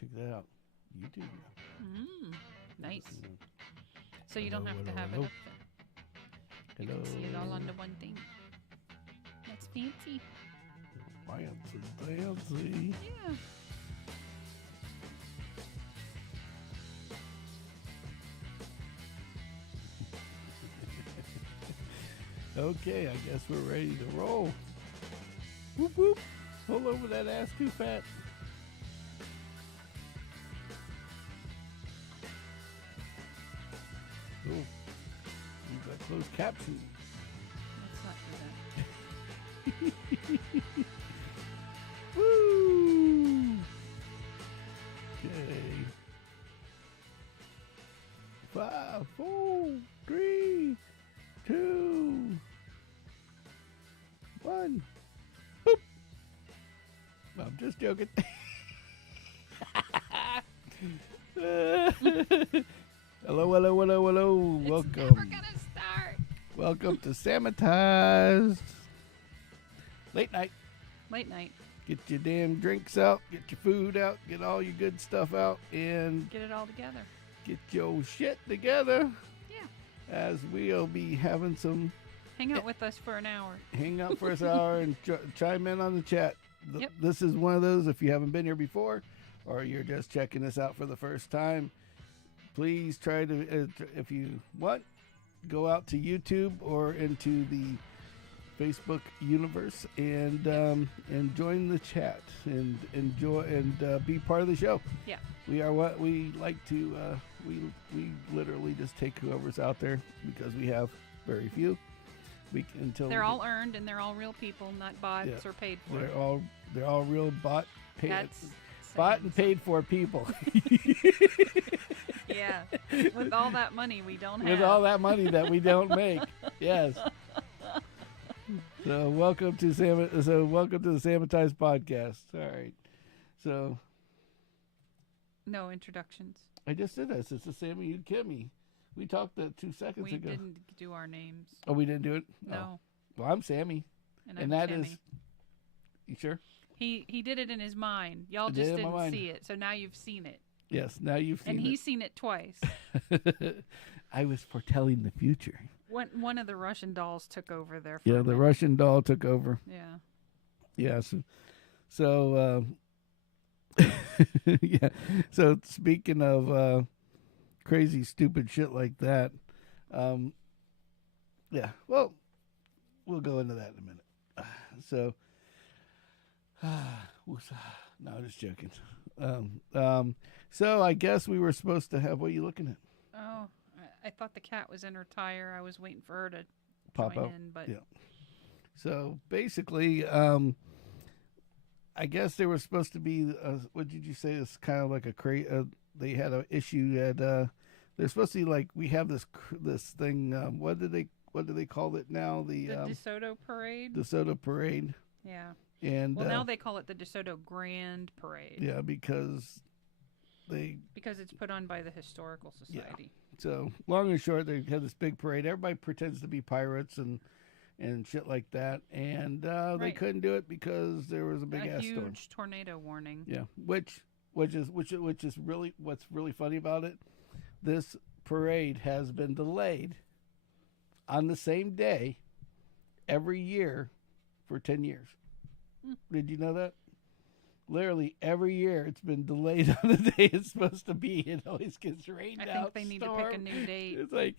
Check that out. YouTube. Nice. So you don't have to have it up there. You can see it all under one thing. That's fancy. Fancy. Yeah. Okay, I guess we're ready to roll. Whoop whoop. Pull over that ass too fat. Oh, you've got closed captions. Let's not do that. Woo! Okay. 5, 4, 3, 2, 1. Boop. I'm just joking. Hello. Welcome. Never gonna start. Welcome to Sammitized. Late night. Get your damn drinks out, get your food out, get all your good stuff out, and Get it all together. get your shit together. Yeah. As we'll be having some Hang out with us for an hour. hang out for an hour and chime in on the chat. Yep. This is one of those, if you haven't been here before or you're just checking this out for the first time, please try to, if you want, go out to YouTube or into the Facebook universe and join the chat and enjoy and be part of the show. Yeah. We are what we like to. We literally just take whoever's out there because we have very few. They're all earned and they're all real people, not bots or paid for. They're all real bought and That's paid for people. Yeah. With all that money we don't have. With all that money that we don't make. Yes. So welcome to the Sammitized Podcast. All right. So No introductions. I just did this. It's the Sammy and Kimmy. We talked 2 seconds We ago. didn't do our names. Oh, we didn't do it? No. Oh. Well, I'm Sammy. And And I'm that Timmy. is. You sure? He did it in his mind. Y'all I did just it in my didn't mind. see it. So now you've seen it. Yes. Now you've seen And it. he's seen it twice. I was foretelling the future. One of the Russian dolls took over there. For Yeah, a the minute. Russian doll took over. Yeah. Yes. So, yeah. So speaking of crazy, stupid shit like that, yeah. Well, we'll go into that in a minute. So, no, I'm just joking. So I guess we were supposed to have. What are you looking at? Oh, I thought the cat was in her tire. I was waiting for her to Pop join out. in, but Yeah. So basically, I guess there was supposed to be. What did you say? It's kind of like they had an issue that they're supposed to be like. We have this thing. What do they call it now? The DeSoto Parade. DeSoto Parade. Yeah. And Well, now they call it the DeSoto Grand Parade. Yeah, because it's put on by the Historical Society. So long and short, they have this big parade. Everybody pretends to be pirates and shit like that, and they Right. couldn't do it because there was a big ass storm. Huge tornado warning. Yeah, which is really what's really funny about it. This parade has been delayed on the same day every year for 10 years. Did you know that? Literally every year it's been delayed on the day it's supposed to be. It always gets rained out. I think they need to pick a new date. It's like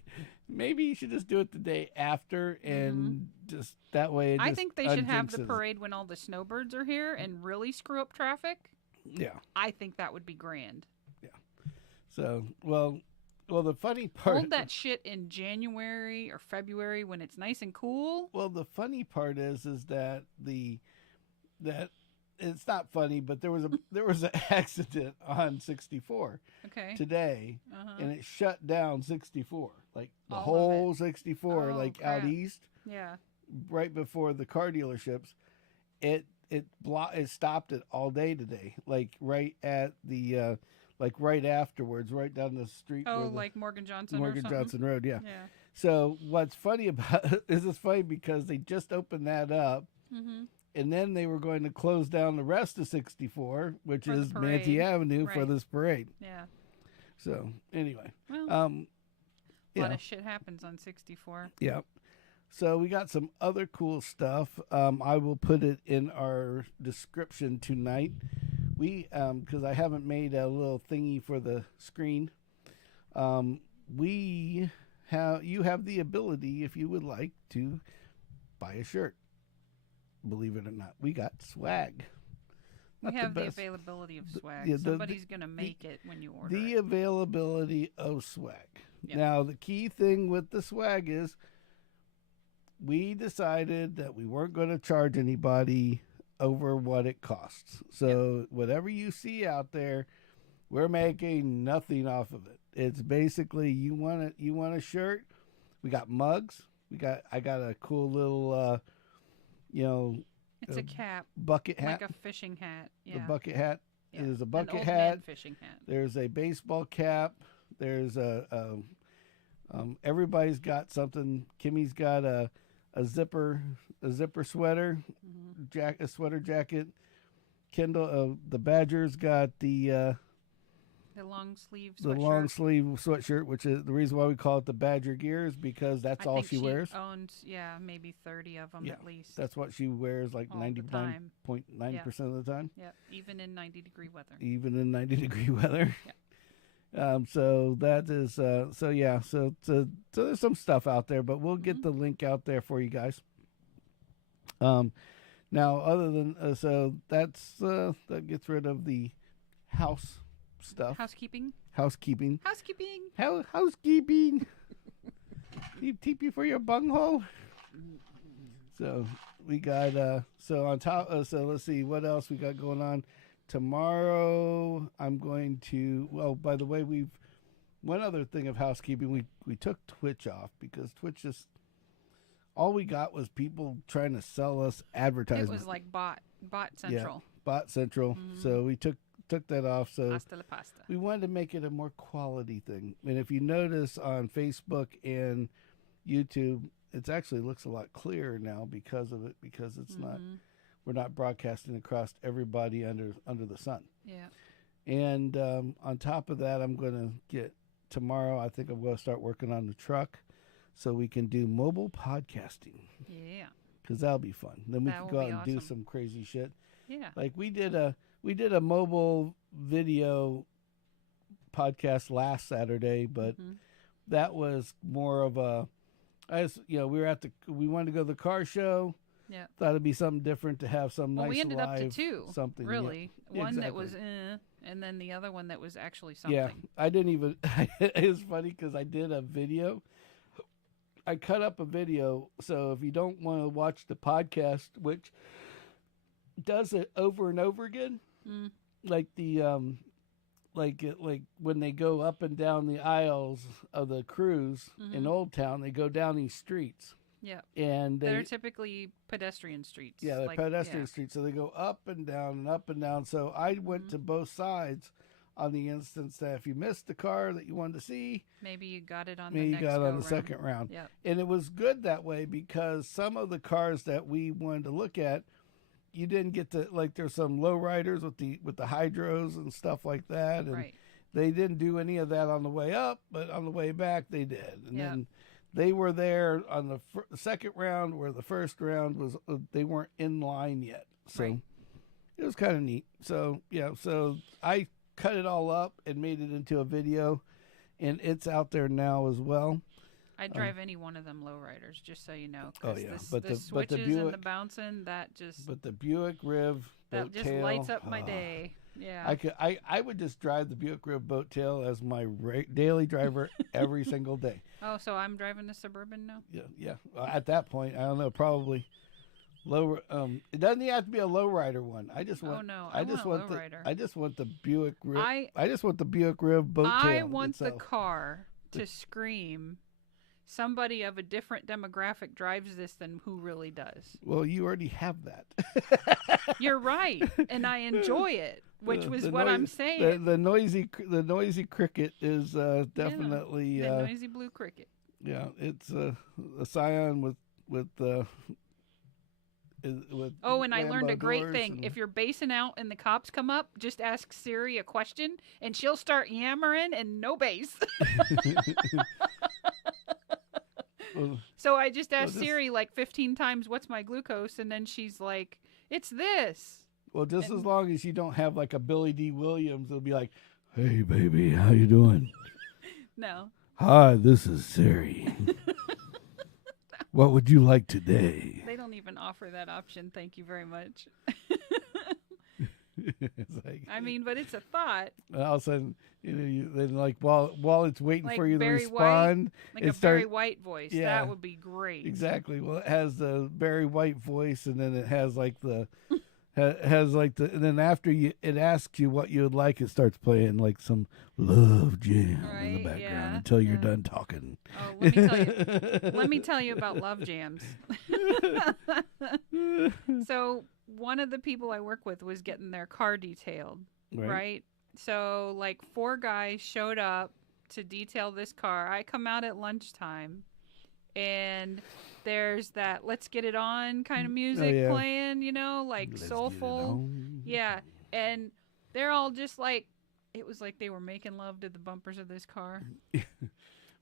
maybe you should just do it the day after, and just that way. I think they should have the unjinxes it. parade when all the snowbirds are here and really screw up traffic. Yeah. I think that would be grand. So well, the funny part. Hold that shit in January or February when it's nice and cool. Well, the funny part is that it's not funny, but there was an accident on 64 today, and it shut down 64, like the All of whole 64, Oh, like crap. out east, Yeah. right before the car dealerships. It stopped it all day today, like right at the like right afterwards, right down the street. Oh, where the like Morgan Johnson or Morgan something? Johnson Road, yeah. Yeah. So what's funny about it is it's funny because they just opened that up. Mm-hmm. and then they were going to close down the rest of 64, which For the is parade. Manatee Avenue, for Right. this parade. Yeah. So anyway, Well, a lot yeah, of shit happens on 64. yeah. So we got some other cool stuff. I will put it in our description tonight. We, because I haven't made a little thingy for the screen. You have the ability, if you would like, to buy a shirt. Believe it or not, we got swag. We Not have the best. availability of swag. yeah, Somebody's going to make it when you order The it. availability of swag. Yep. Now, the key thing with the swag is we decided that we weren't going to charge anybody over what it costs. So whatever you see out there, we're making nothing off of it. It's basically you want a shirt. We got mugs. I got a cool little It's a cap, bucket hat. like a fishing hat. Yeah. The bucket hat yeah. is a An bucket old hat. man fishing hat. There's a baseball cap. There's everybody's got something. Kimmy's got a zipper sweater, a sweater jacket. Kendall, the Badger's got the long sleeve the sweatshirt. long sleeve sweatshirt, which is the reason why we call it the Badger Gear, is because that's all think she wears. Owns, maybe 30 of them at least. That's what she wears, like All the 99.9% of the time. Yep, even in 90-degree weather. Even in 90-degree weather. Yep. So that is so there's some stuff out there, but we'll get the link out there for you guys. Now other than so that's that gets rid of the house stuff. Housekeeping. Housekeeping. TP for your bunghole. So we got so on top. So let's see what else we got going on. Tomorrow I'm going to. Well, by the way, one other thing of housekeeping. We took Twitch off because Twitch just all we got was people trying to sell us advertisements. It was like bot central. Yeah, bot central. So we took that off. So Hasta la pasta. we wanted to make it a more quality thing. And if you notice on Facebook and YouTube, it actually looks a lot clearer now because of it, because it's not, we're not broadcasting across everybody under the sun. Yeah. And on top of that, I'm going to get tomorrow, I think I'm going to start working on the truck so we can do mobile podcasting. Yeah. Because that'll be fun. Then we That can will go out be and do awesome. some crazy shit. Yeah. Like we did a mobile video podcast last Saturday, but that was more of a, we wanted to go to the car show. Yeah. Thought it'd be something different to have some nice we ended live up to two. something. Really. Yeah, One that exactly. was and then the other one that was actually something. Yeah, I didn't even. It was funny because I did a video. I cut up a video, so if you don't want to watch the podcast, which does it over and over again, like the like when they go up and down the aisles of the cruise in Old Town, they go down these streets. Yeah. And they're typically pedestrian streets. Yeah, they're pedestrian streets. So they go up and down and up and down. So I went to both sides on the instance that if you missed the car that you wanted to see, maybe you got it on maybe the next you got it on the go-round. second round. Yeah. And it was good that way because some of the cars that we wanted to look at, you didn't get to, like there's some low riders with the hydros and stuff like that. And they didn't do any of that on the way up, but on the way back they did. And then they were there on the second round where the first round was, they weren't in line yet. So it was kind of neat. So, yeah, so I cut it all up and made it into a video, and it's out there now as well. I'd drive any one of them lowriders, just so you know. Oh, yeah. The switches and the bouncing, that just... But the Buick Riv that just tail, lights up my day. Yeah. I would just drive the Buick Riv boat tail as my daily driver every single day. Oh, so I'm driving the Suburban now? Yeah. At that point, I don't know, probably low. It doesn't even have to be a lowrider one. I just want. Oh no, I just want the. lowrider. I just want the Buick Riv. I just want the Buick Riv boat tail. I want itself. the car to scream. Somebody of a different demographic drives this than who really does. Well, you already have that. You're right, and I enjoy it, which was what I'm saying. The noisy cricket is definitely the noisy blue cricket. Yeah, it's a Scion with Oh, and I learned a Lambo great doors thing. and- If you're basing out and the cops come up, just ask Siri a question, and she'll start yammering and no bass. Well, So I just asked this- Siri like 15 times, "What's my glucose?" And then she's like, "It's this." well, just as And- long as you don't have like a Billy D. Williams, it'll be like, "Hey, baby, how you doing? No. Hi, this is Siri. What would you like today?" They don't even offer that option. Thank you very much. It's like, I mean, but it's a thought. all of a sudden, then like while it's waiting Like for you to Barry White, respond, Like it a Barry starts- White voice. Yeah. That would be great. exactly. Well, it has the Barry White voice, and then it has like and then after it asks you what you would like, it starts playing like some love jam in the Right, background yeah, until you're yeah. done talking. Oh, let me tell you about love jams. So one of the people I work with was getting their car detailed, right? So like 4 guys showed up to detail this car. I come out at lunchtime, and there's that "Let's Get It On" kind of music yeah. playing, like Let's get it soulful. on. Yeah, and they're all just like, it was like they were making love to the bumpers of this car.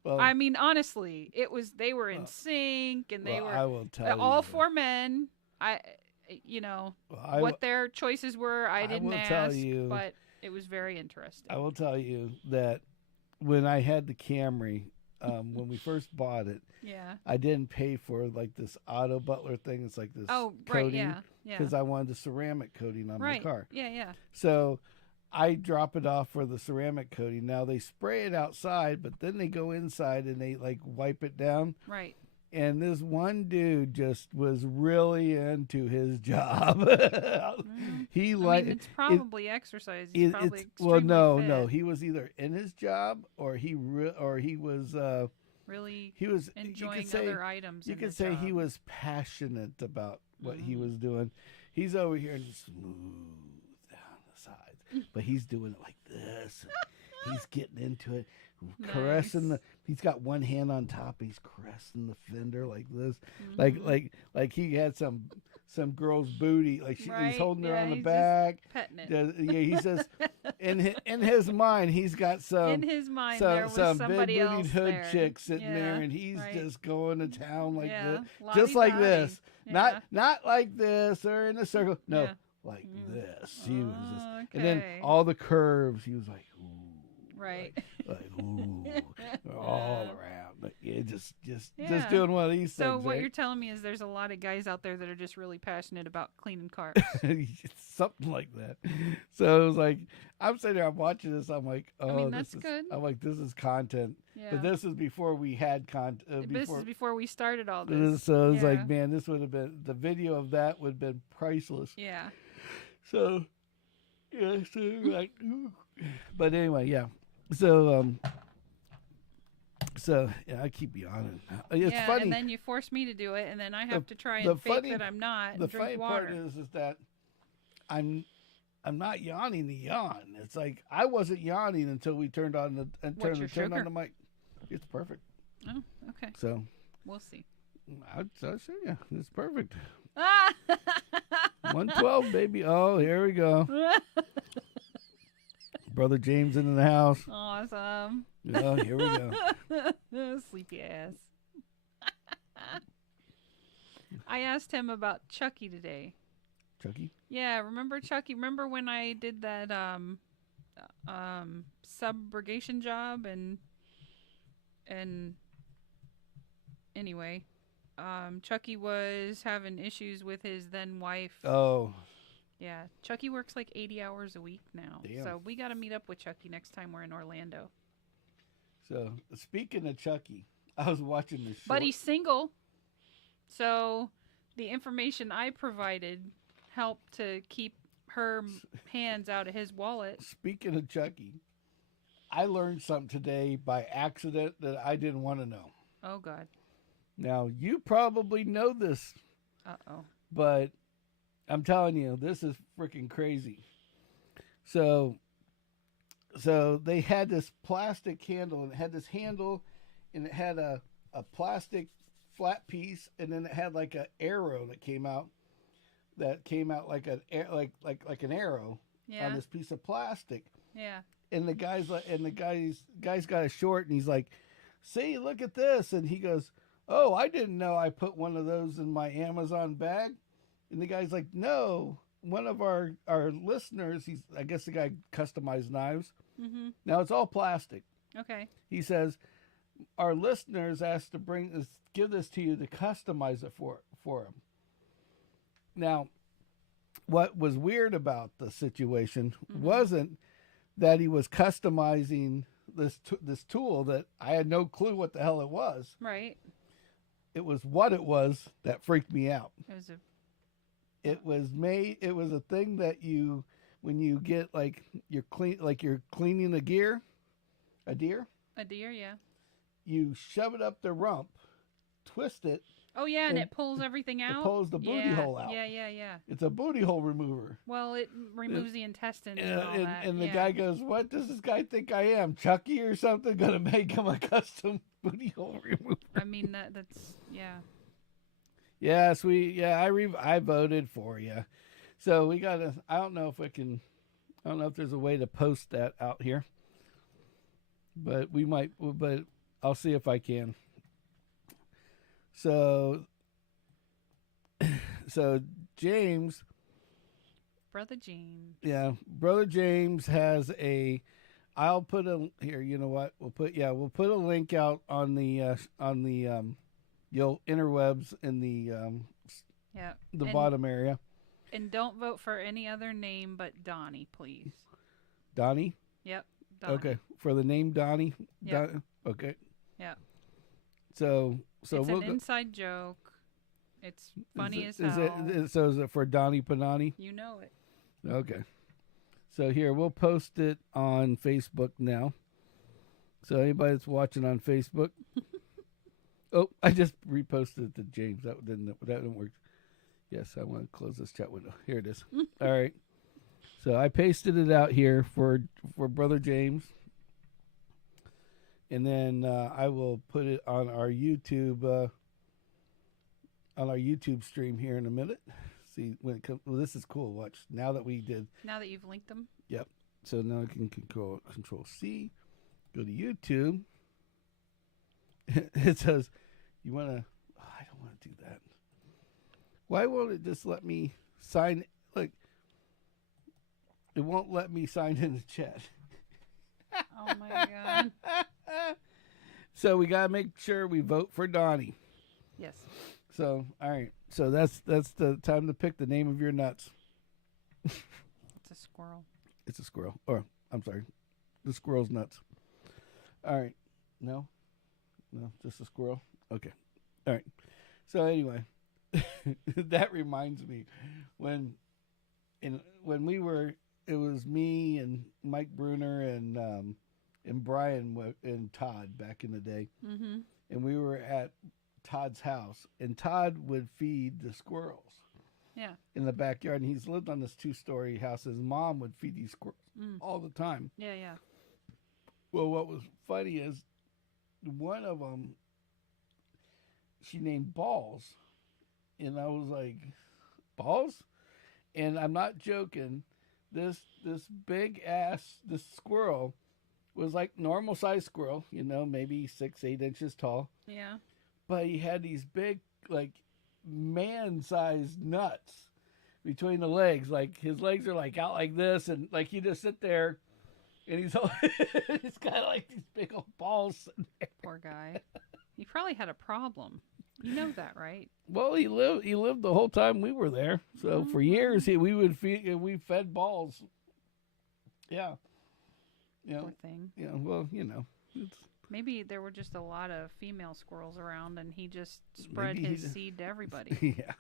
Well, I mean, honestly, they were in sync, and they well, were I will tell all you, 4 men. well, I What their choices were, I didn't will ask, tell you- but it was very interesting. I will tell you that when I had the Camry, when we first bought it, Yeah. I didn't pay for like this auto butler thing. It's like this Oh, coating right. Yeah. Yeah. because I wanted the ceramic coating on Right. my car. Yeah. Yeah. So I drop it off for the ceramic coating. Now they spray it outside, but then they go inside and they like wipe it down. Right. And this one dude just was really into his job. He I like mean, it's probably exercise. He's probably well, extremely no. fit, He was either in his job or he was really he was. enjoying you could say, other items. you in could the say he job. was passionate about what he Mhm. was doing. He's over here and smooth down the sides, but he's doing it like this. He's getting into it, caressing Nice. He's got one hand on top. He's caressing the fender like this, Mhm. like he had some girl's booty. Like he's Right, holding her yeah, on the he's just back. petting it. Yeah, he says in his mind he's got In his mind, there was some big somebody bootied else hood there. chick sitting there, Yeah, and he's right. just going to town like Yeah, this, just like lottie-dottie. this. Yeah. Not like this or in a circle. No, Yeah. like Mm. this. He was just, Oh, and then okay. all the curves. He was like, ooh, Right. like ooh, all around. Like, yeah, just Yeah. doing one of these So things. what right? you're telling me is there's a lot of guys out there that are just really passionate about cleaning cars. Something like that. So it was like I'm sitting there, I'm watching this. I'm like, oh, mean, this that's is. good. I'm like, this is content. Yeah. But this is before we had content. This is before we started all this. So it's Yeah. like, man, this would have been the video of that would have been priceless. Yeah. So, yeah, so like, but anyway, yeah. So, yeah, I keep yawning. It's yeah, funny. and then you force me to do it, and then I have to try the and fake funny- that I'm not The and funny drink water. part is that I'm not yawning to yawn. It's like I wasn't yawning until we turned on the What's your turned on sugar? the mic. It's perfect. Oh, okay. So We'll see. I'd say, yeah, it's perfect. Ah! 112, baby. Oh, here we go. Brother James in the house. Awesome. Oh, here we go. Sleepy ass. I asked him about Chucky today. Chucky? Yeah, remember Chucky? Remember when I did that subrogation job and anyway, Chucky was having issues with his then wife. Oh, Yeah, Chucky works like 80 hours a week now. Damn. So we got to meet up with Chucky next time we're in Orlando. so speaking of Chucky, I was watching this. But he's single. So the information I provided helped to keep her hands out of his wallet. Speaking of Chucky, I learned something today by accident that I didn't want to know. Oh, God. Now, you probably know this, Uh-oh. but I'm telling you, this is freaking crazy. So they had this plastic handle, and it had this handle, and it had a plastic flat piece, and then it had like an arrow that came out, that came out like an arrow on this piece of plastic. Yeah. And the guy's got a short, and he's like, "See, look at this." And he goes, "Oh, I didn't know I put one of those in my Amazon bag." And the guy's like, "No, one of our listeners, I guess the guy customized knives. Mm-hmm. Now it's all plastic." Okay. He says, "Our listeners asked to give this to you to customize it for them." Now, what was weird about the situation wasn't that he was customizing this tool that I had no clue what the hell it was. Right. It was what it was that freaked me out. It was a thing that when you get you're cleaning a deer, yeah. you shove it up the rump, twist it. Oh yeah, and it pulls everything out. It pulls the booty hole out. Yeah. It's a booty hole remover. Well, it removes the intestines and all that. And the guy goes, "What does this guy think I am, Chucky or something? Gonna make him a custom booty hole remover?" I mean that's yeah. Yes, I voted for you. So we gotta. I don't know if there's a way to post that out here, but we might. But I'll see if I can. So James, Brother James. Yeah, Brother James has a. I'll put a here. You know what? We'll put a link out on the interwebs in the bottom area. And don't vote for any other name but Donnie, please. Donnie? Yep. Donnie. Okay. For the name Donnie? Yep. Okay. Yeah. So it's an inside joke. It's funny as hell. Is it for Donnie Panani? You know it. Okay. So here, we'll post it on Facebook now. So anybody that's watching on Facebook. Oh, I just reposted it to James. That didn't work. Yes, I want to close this chat window. Here it is. All right. So I pasted it out here for Brother James. And then I will put it on our YouTube stream here in a minute. See when it comes. Well, this is cool. Watch now that you've linked them. Yep. So now I can control C. Go to YouTube. It says, "You want to?" Oh, I don't want to do that. Why won't it just let me sign? Like, it won't let me sign in the chat. Oh my god. So we gotta make sure we vote for Donnie. Yes. So all right. So that's the time to pick the name of your nuts. It's a squirrel. It's a squirrel. Or I'm sorry, the squirrel's nuts. All right. No, just a squirrel. Okay. All right. So anyway, that reminds me when we were. It was me and Mike Bruner and Brian and Todd back in the day. Mm-hmm. And we were at Todd's house, and Todd would feed the squirrels. Yeah. In the backyard, and he's lived on this 2-story house. His mom would feed these squirrels all the time. Yeah. Well, what was funny is one of them, she named Balls, and I was like, Balls? And I'm not joking. This big ass, this squirrel was like normal size squirrel, maybe 6-8 inches tall. Yeah. But he had these big, like, man-sized nuts between the legs. Like, his legs are like out like this, and like you just sit there, and he's got like these big old balls sitting there. Poor guy. He probably had a problem. You know that, right? Well, he lived the whole time we were there. So for years we fed Balls. Yeah. Poor thing. Yeah. Well, maybe there were just a lot of female squirrels around, and he just spread his seed to everybody. Yeah.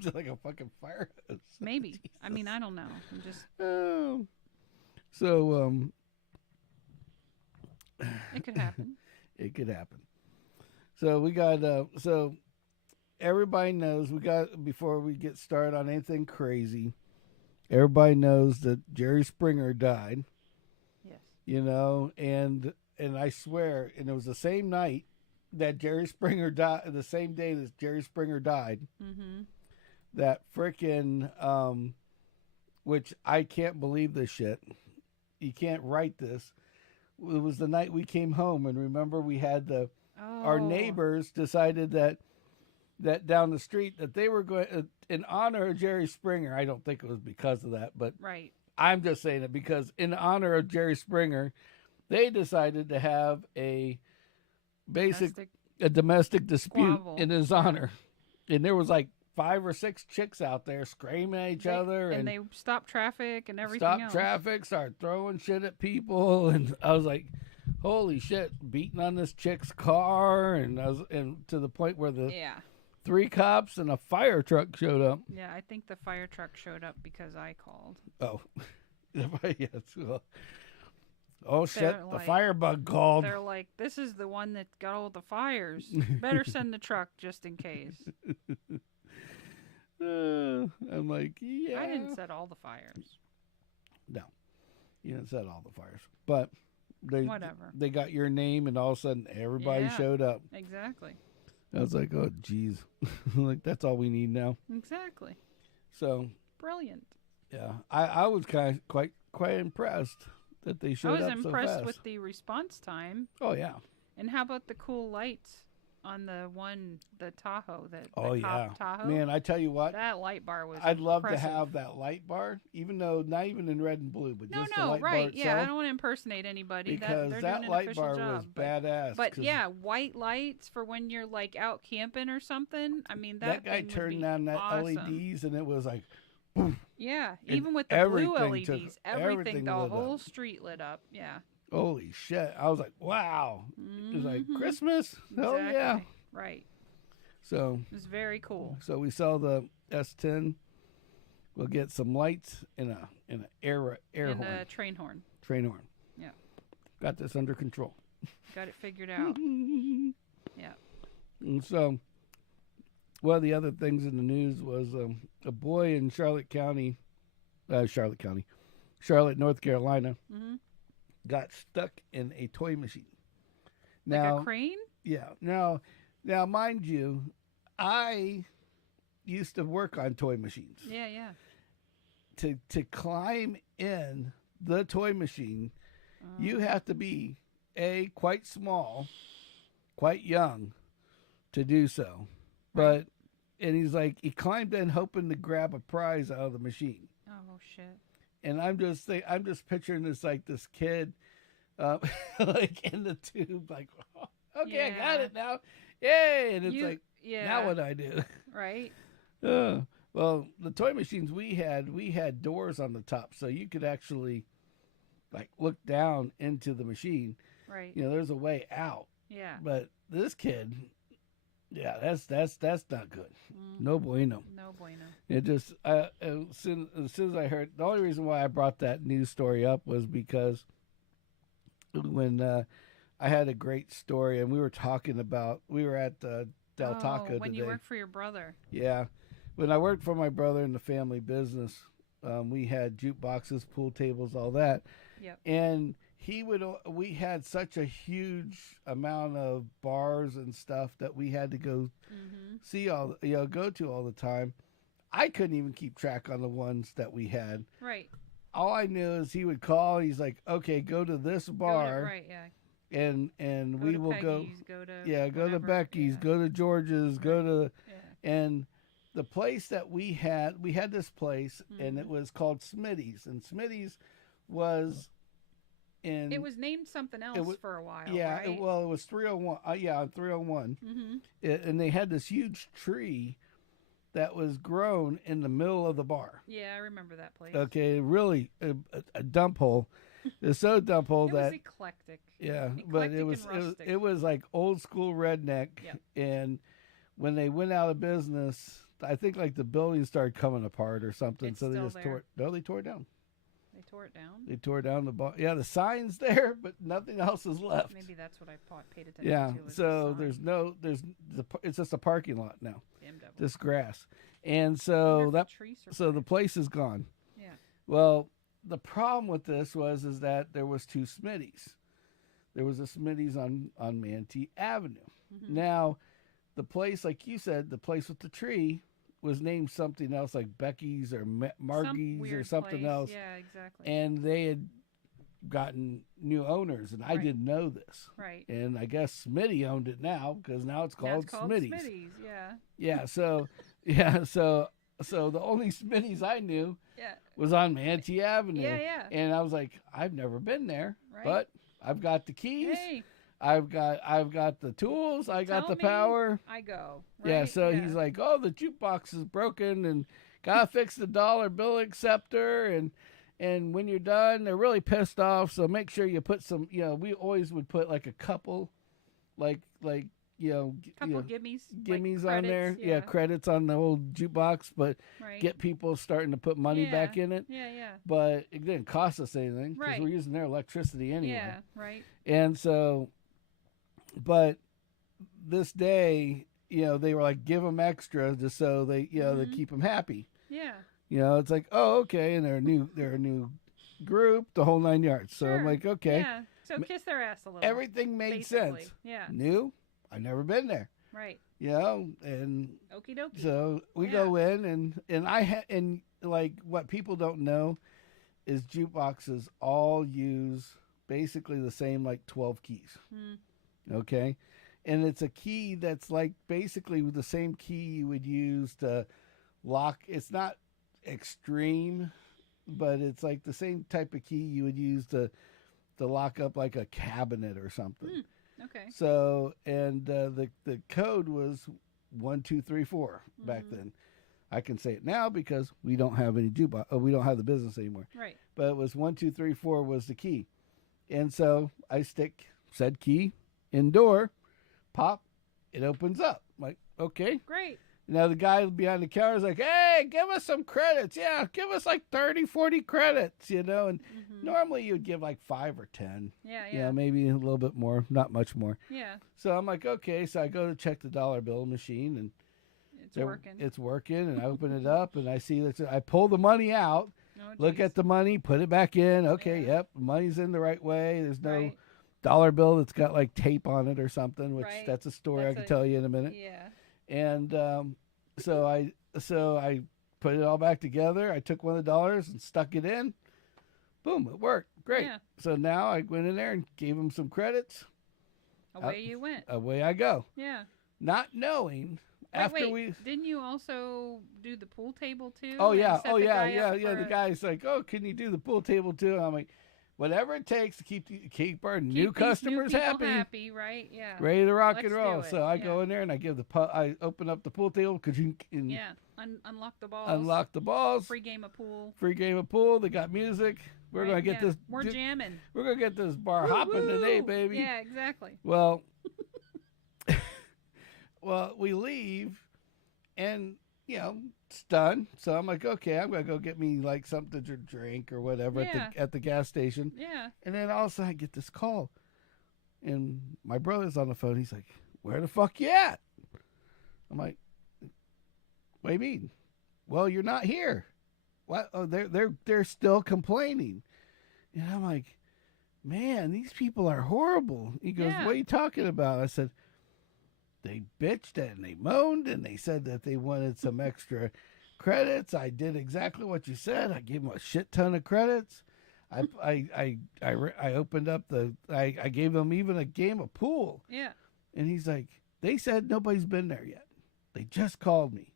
Just like a fucking fire hose. Maybe. Jesus. I mean, I don't know. I'm just. Oh. So It could happen. It could happen. So we got so everybody knows before we get started on anything crazy, everybody knows that Jerry Springer died. Yes. And I swear, and it was the same night that Jerry Springer died, the same day that Jerry Springer died. Mm-hmm. that frickin' which I can't believe this shit. You can't write this. It was the night we came home, and remember we had our neighbors decided that down the street that they were going in honor of Jerry Springer. I don't think it was because of that, but right. I'm just saying it because in honor of Jerry Springer, they decided to have a domestic dispute squabble in his honor. And there was like 5 or 6 chicks out there screaming at each other. And they stopped traffic and everything else. Started throwing shit at people. And I was like, holy shit, beating on this chick's car. And to the point where the 3 cops and a fire truck showed up. Yeah, I think the fire truck showed up because I called. Oh, yes. Oh, shit, the firebug called. They're like, this is the one that got all the fires. Better send the truck just in case. I'm like, yeah. I didn't set all the fires. No, you didn't set all the fires. But whatever. They got your name, and all of a sudden, everybody showed up. Exactly. I was like, oh, geez. Like, that's all we need now. Exactly. So. Brilliant. Yeah. I was quite impressed that they showed up so fast. I was impressed with the response time. Oh, yeah. And how about the cool lights on the Tahoe? Tahoe? Man, I tell you what. That light bar was I'd love impressive. to have that light bar, even though not even in red and blue, but just the light bar itself. Yeah, I don't want to impersonate anybody. Because they're that doing light an bar job, was badass. But yeah, white lights for when you're like out camping or something. I mean, that guy thing turned on that awesome. LEDs and it was like, boom. Yeah, And even with the blue LEDs, everything the lit whole up. street lit up. Yeah. Holy shit. I was like, wow. It was like Christmas? Hell Exactly. yeah. Right. So it was very cool. So we saw the S10. We'll get some lights and an air horn. And a train horn. Train horn. Yeah. Got this under control. Got it figured out. Yeah. And so one of the other things in the news was a boy in Charlotte, North Carolina, got stuck in a toy machine. Now, like a crane? Yeah. Now, mind you, I used to work on toy machines. Yeah, yeah. To climb in the toy machine, you have to be quite small, quite young, to do so. But and he's like, he climbed in hoping to grab a prize out of the machine. Oh shit! And I'm just picturing this kid, like in the tube, like, oh, okay, I got it now, yay! And it's now what do I do? Right. Well, the toy machines we had doors on the top, so you could actually like look down into the machine. Right. You know, there's a way out. Yeah. But this kid. Yeah, that's not good. No bueno. No bueno. It just as soon as I heard, the only reason why I brought that news story up was because when I had a great story and we were at Del Taco when today. You worked for your brother. Yeah, when I worked for my brother in the family business, we had jukeboxes, pool tables, all that. Yep. And we had such a huge amount of bars and stuff that we had to go go to all the time. I couldn't even keep track on the ones that we had. Right. All I knew is he would call. He's like, okay, go to this bar. And we will Peggy's, go whatever. to Becky's, go to George's, go to and the place that we had this place and it was called Smitty's, and Smitty's was it was named something else for a while. Yeah, right? It was 301. On 301. And they had this huge tree that was grown in the middle of the bar. Yeah, I remember that place. Okay, really a dump hole. It's so dump hole it that was eclectic. Yeah, but it was like old school redneck. Yep. And when they went out of business, I think like the building started coming apart or something. It's so they still just there. they tore it down. They tore it down? They tore down the bar. Yeah, the sign's there, but nothing else is left. Maybe that's what I paid attention to. Yeah, so it's just a parking lot now. Damn devil. This grass. And so the place is gone. Yeah. Well, the problem with this is that there was 2 Smitty's. There was a Smitty's on Manatee Avenue. Now, the place, like you said, the place with the tree was named something else, like Becky's or Margie's or something else. Yeah, exactly. And they had gotten new owners, and I didn't know this. Right. And I guess Smitty owned it now, because now it's called Smitty's. Smitty's, yeah. Yeah, so the only Smitty's I knew was on Manatee Avenue. Yeah. And I was like, I've never been there, Right. but I've got the keys. Hey, I've got the tools. I got the power. I go. Right? Yeah, so he's like, oh, the jukebox is broken and gotta fix the dollar bill acceptor, and when you're done, they're really pissed off, so make sure you put some, we always would put like a couple, gimmies gimmies like on there. credits, Yeah, credits on the old jukebox, but get people starting to put money back in it. Yeah. But it didn't cost us anything, because we're using their electricity anyway. Yeah, right. And so, but this day, they were like, give them extra just so they, they keep them happy. Yeah. It's like, oh, okay, and they're a new group, the whole 9 yards. So I'm like, okay. Yeah. So kiss their ass a little. Everything made sense. Yeah. New. I've never been there. Right. And okie dokie. So we go in, and like what people don't know is jukeboxes all use basically the same, like 12 keys. Okay. And it's a key that's like basically the same key you would use to lock. It's not extreme, but it's like the same type of key you would use to lock up like a cabinet or something. Okay. So, and the code was 1, 2, 3, 4 back then. I can say it now because we don't have any jukebox. We don't have the business anymore. Right. But it was 1, 2, 3, 4 was the key, and so I stick said key in door, pop, it opens up. I'm like, okay, great. Now the guy behind the counter is like, hey, give us some credits. Yeah, give us like 30, 40 credits, and normally you'd give like 5 or 10. Yeah. Maybe a little bit more, not much more. Yeah. So I'm like, okay. So I go to check the dollar bill machine, and it's working, and I open it up, and I see that I pull the money out, look at the money, put it back in. Okay, yep, money's in the right way. There's no dollar bill that's got like tape on it or something, which that's a story I can tell you in a minute. Yeah. And so I put it all back together. I took one of the dollars and stuck it in. Boom, it worked. Great. Yeah. So now I went in there and gave him some credits. Away you went. Away I go. Yeah. Not knowing didn't you also do the pool table too? Oh yeah. The guy's like, "Oh, can you do the pool table too?" And I'm like, whatever it takes to keep our new customers happy, right? Yeah, ready to rock and roll. So I go in there and I open up the pool table unlock the balls. Unlock the balls. Free game of pool. They got music. We're gonna get this. We're jamming. We're gonna get this bar hopping today, baby. Yeah, exactly. Well, we leave, and it's done. So I'm like, okay, I'm gonna go get me like something to drink or whatever at the gas station. Yeah. And then all of a sudden I get this call, and my brother's on the phone. He's like, "Where the fuck you at?" I'm like, "What do you mean?" "Well, you're not here." "What?" "Oh, they're still complaining." And I'm like, "Man, these people are horrible." He goes, "What are you talking about?" I said, "They bitched and they moaned and they said that they wanted some extra credits. I did exactly what you said. I gave them a shit ton of credits. I opened up I gave them even a game of pool." Yeah. And he's like, "They said nobody's been there yet. They just called me.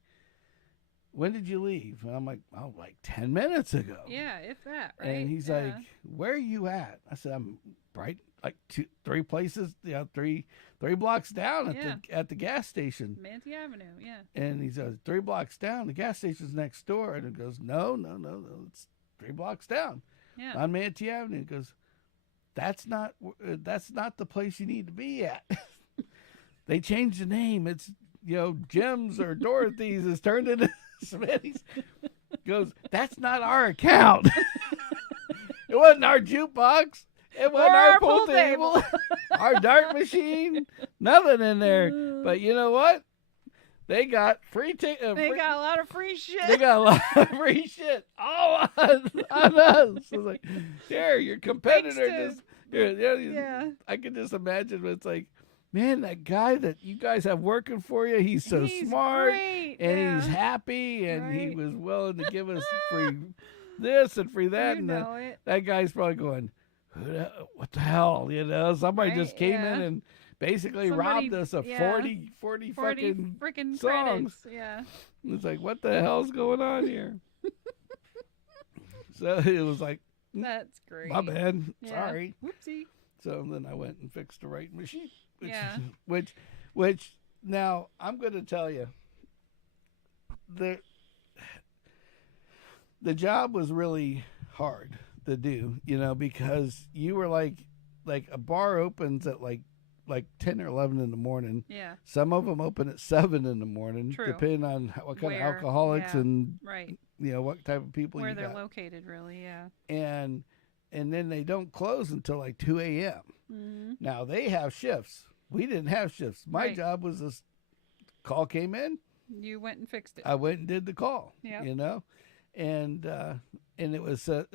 When did you leave?" And I'm like, "Oh, like 10 minutes ago." Yeah, if that, right? And he's like, "Where are you at?" I said, "I'm right like 3 places, 3 blocks down at the gas station." Manatee Avenue, yeah. And he's 3 blocks down. The gas station's next door. And it goes, no, it's 3 blocks down. Yeah. On Manatee Avenue. It goes, that's not the place you need to be at. They changed the name. It's Jim's or Dorothy's is turned into Smitty's. Goes, that's not our account. It wasn't our jukebox. It wasn't our pool table. Our dart machine. Nothing in there. But you know what? They got free tickets. They got a lot of free shit. They got a lot of free shit. All on us. It's like, here, your competitor just. Yeah. I can just imagine it's like man, that guy that you guys have working for you, he's so smart great. and he's happy and he was willing to give us free this and free that. You know it. That guy's probably going, what the hell? Somebody just came in and basically robbed us of 40 fucking freaking songs. Credits. Yeah. It's like, what the hell's going on here? So it was like, that's great. My bad. Sorry. Whoopsie. So then I went and fixed the right machine. Which Which now I'm going to tell you, the job was really hard to do, because you were like a bar opens at like 10 or 11 in the morning. Yeah. Some of them open at 7 in the morning, True. depending on what kind of alcoholics and right. What type of people where you they're got. Located, really, yeah. And then they don't close until like 2 a.m. Mm-hmm. Now they have shifts. We didn't have shifts. My job was this call came in. You went and fixed it. I went and did the call. Yeah. And it was so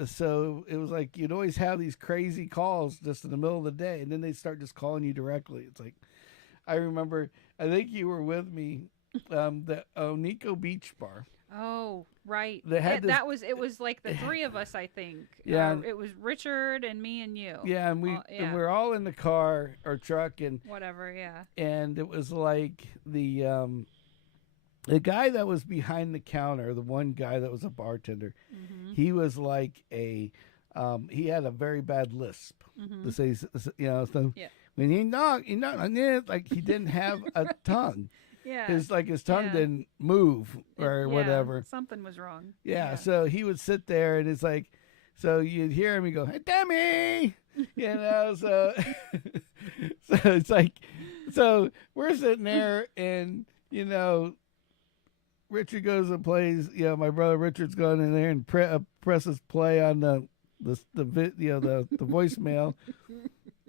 it was like you'd always have these crazy calls just in the middle of the day, and then they'd start just calling you directly. It's like I remember. I think you were with me. The Nico Beach Bar. Oh, right. It was like the three of us, I think. Yeah. It was Richard and me and you. Yeah, and we're all in the car or truck and whatever, yeah. And it was like the guy that was behind the counter, the one guy that was a bartender, he was like he had a very bad lisp. To say, when he knocked, like he didn't have a tongue. Yeah. His tongue didn't move or whatever. Something was wrong. Yeah, so he would sit there and it's like, so you'd hear him, he go, "Hey, Demi!" So it's like, so we're sitting there and, Richard goes and plays, my brother Richard's going in there and presses play on the voicemail.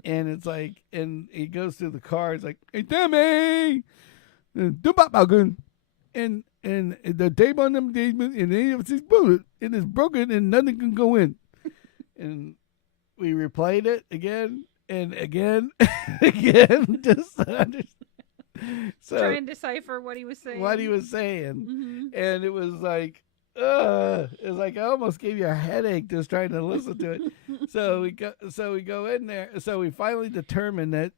And it's like, and he goes through the car, it's like, "Hey, Demi! And the tape on them and it's bullet and it's broken and nothing can go in." And we replayed it again and again, just to understand. So trying to decipher what he was saying. And it was like, it was like I almost gave you a headache just trying to listen to it. So we go in there. So we finally determined that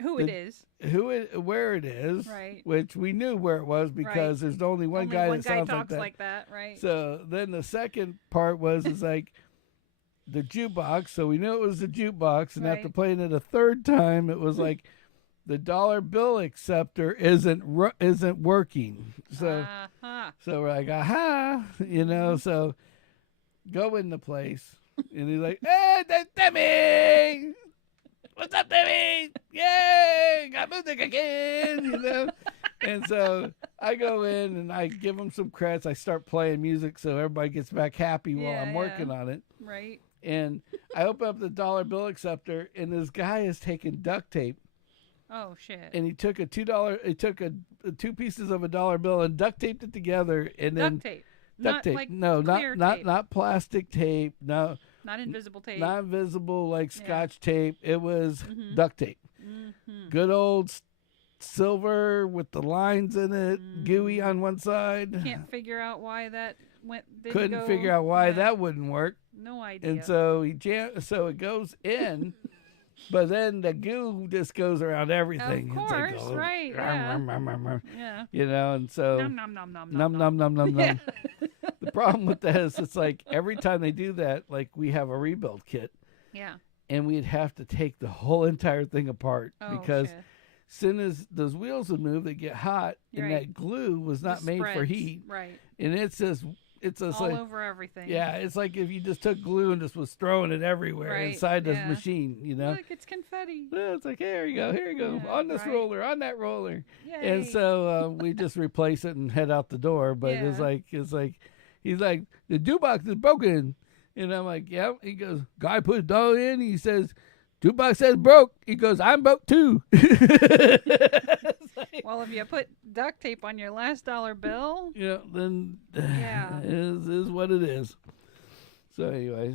where it is, right? Which we knew where it was because there's only one guy that sounds like that, right? So then the second part is like the jukebox. So we knew it was the jukebox, and after playing it a third time, it was like the dollar bill acceptor isn't working. So so we're like, aha, So go in the place, and he's like, "Hey, that's Demi! What's up, Demi? Yay! Got music again!" And so I go in and I give him some credits. I start playing music so everybody gets back happy while I'm working on it. Right. And I open up the dollar bill acceptor, and this guy is taking duct tape. Oh shit! And he took two pieces of a dollar bill and duct taped it together, and then duct tape. Duct tape. Like not plastic tape. No. Not invisible tape. Not invisible like Scotch tape. It was duct tape. Good old silver with the lines in it, gooey on one side. Can't figure out why that Couldn't figure out why that wouldn't work. No idea. And so so it goes in, but then the goo just goes around everything. Of course, it's like, right? Yeah. And so nom. Yeah. The problem with that is it's like every time they do that, like we have a rebuild kit. Yeah. And we'd have to take the whole entire thing apart because shit. As soon as those wheels would move, they get hot, and that glue was not made for heat. Right. And it's just all like, over everything. Yeah, it's like if you just took glue and just was throwing it everywhere inside this machine, Look, it's confetti. Yeah, it's like, here you go, Yeah, on this roller, on that roller. Yay. And so we just replace it and head out the door. But it's like he's like, "The jukebox is broken." And I'm like, "Yeah." He goes, "Guy put a dollar in." He says, "Jukebox says broke." He goes, "I'm broke too." Well, if you put duct tape on your last dollar bill, then is what it is. So anyway,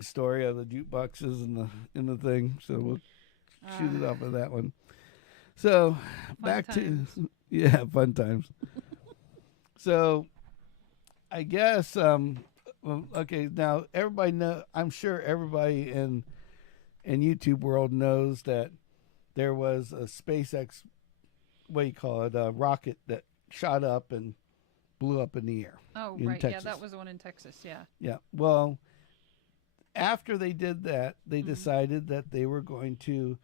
story of the jukeboxes and the thing. So we'll shoot it off of that one. So back to fun times. So I guess okay, now everybody know. I'm sure everybody in YouTube world knows that there was a SpaceX, what do you call it, a rocket that shot up and blew up in the air. Oh, in right. Texas. Yeah, that was the one in Texas. Yeah. Yeah. Well, after they did that, they decided that they were going to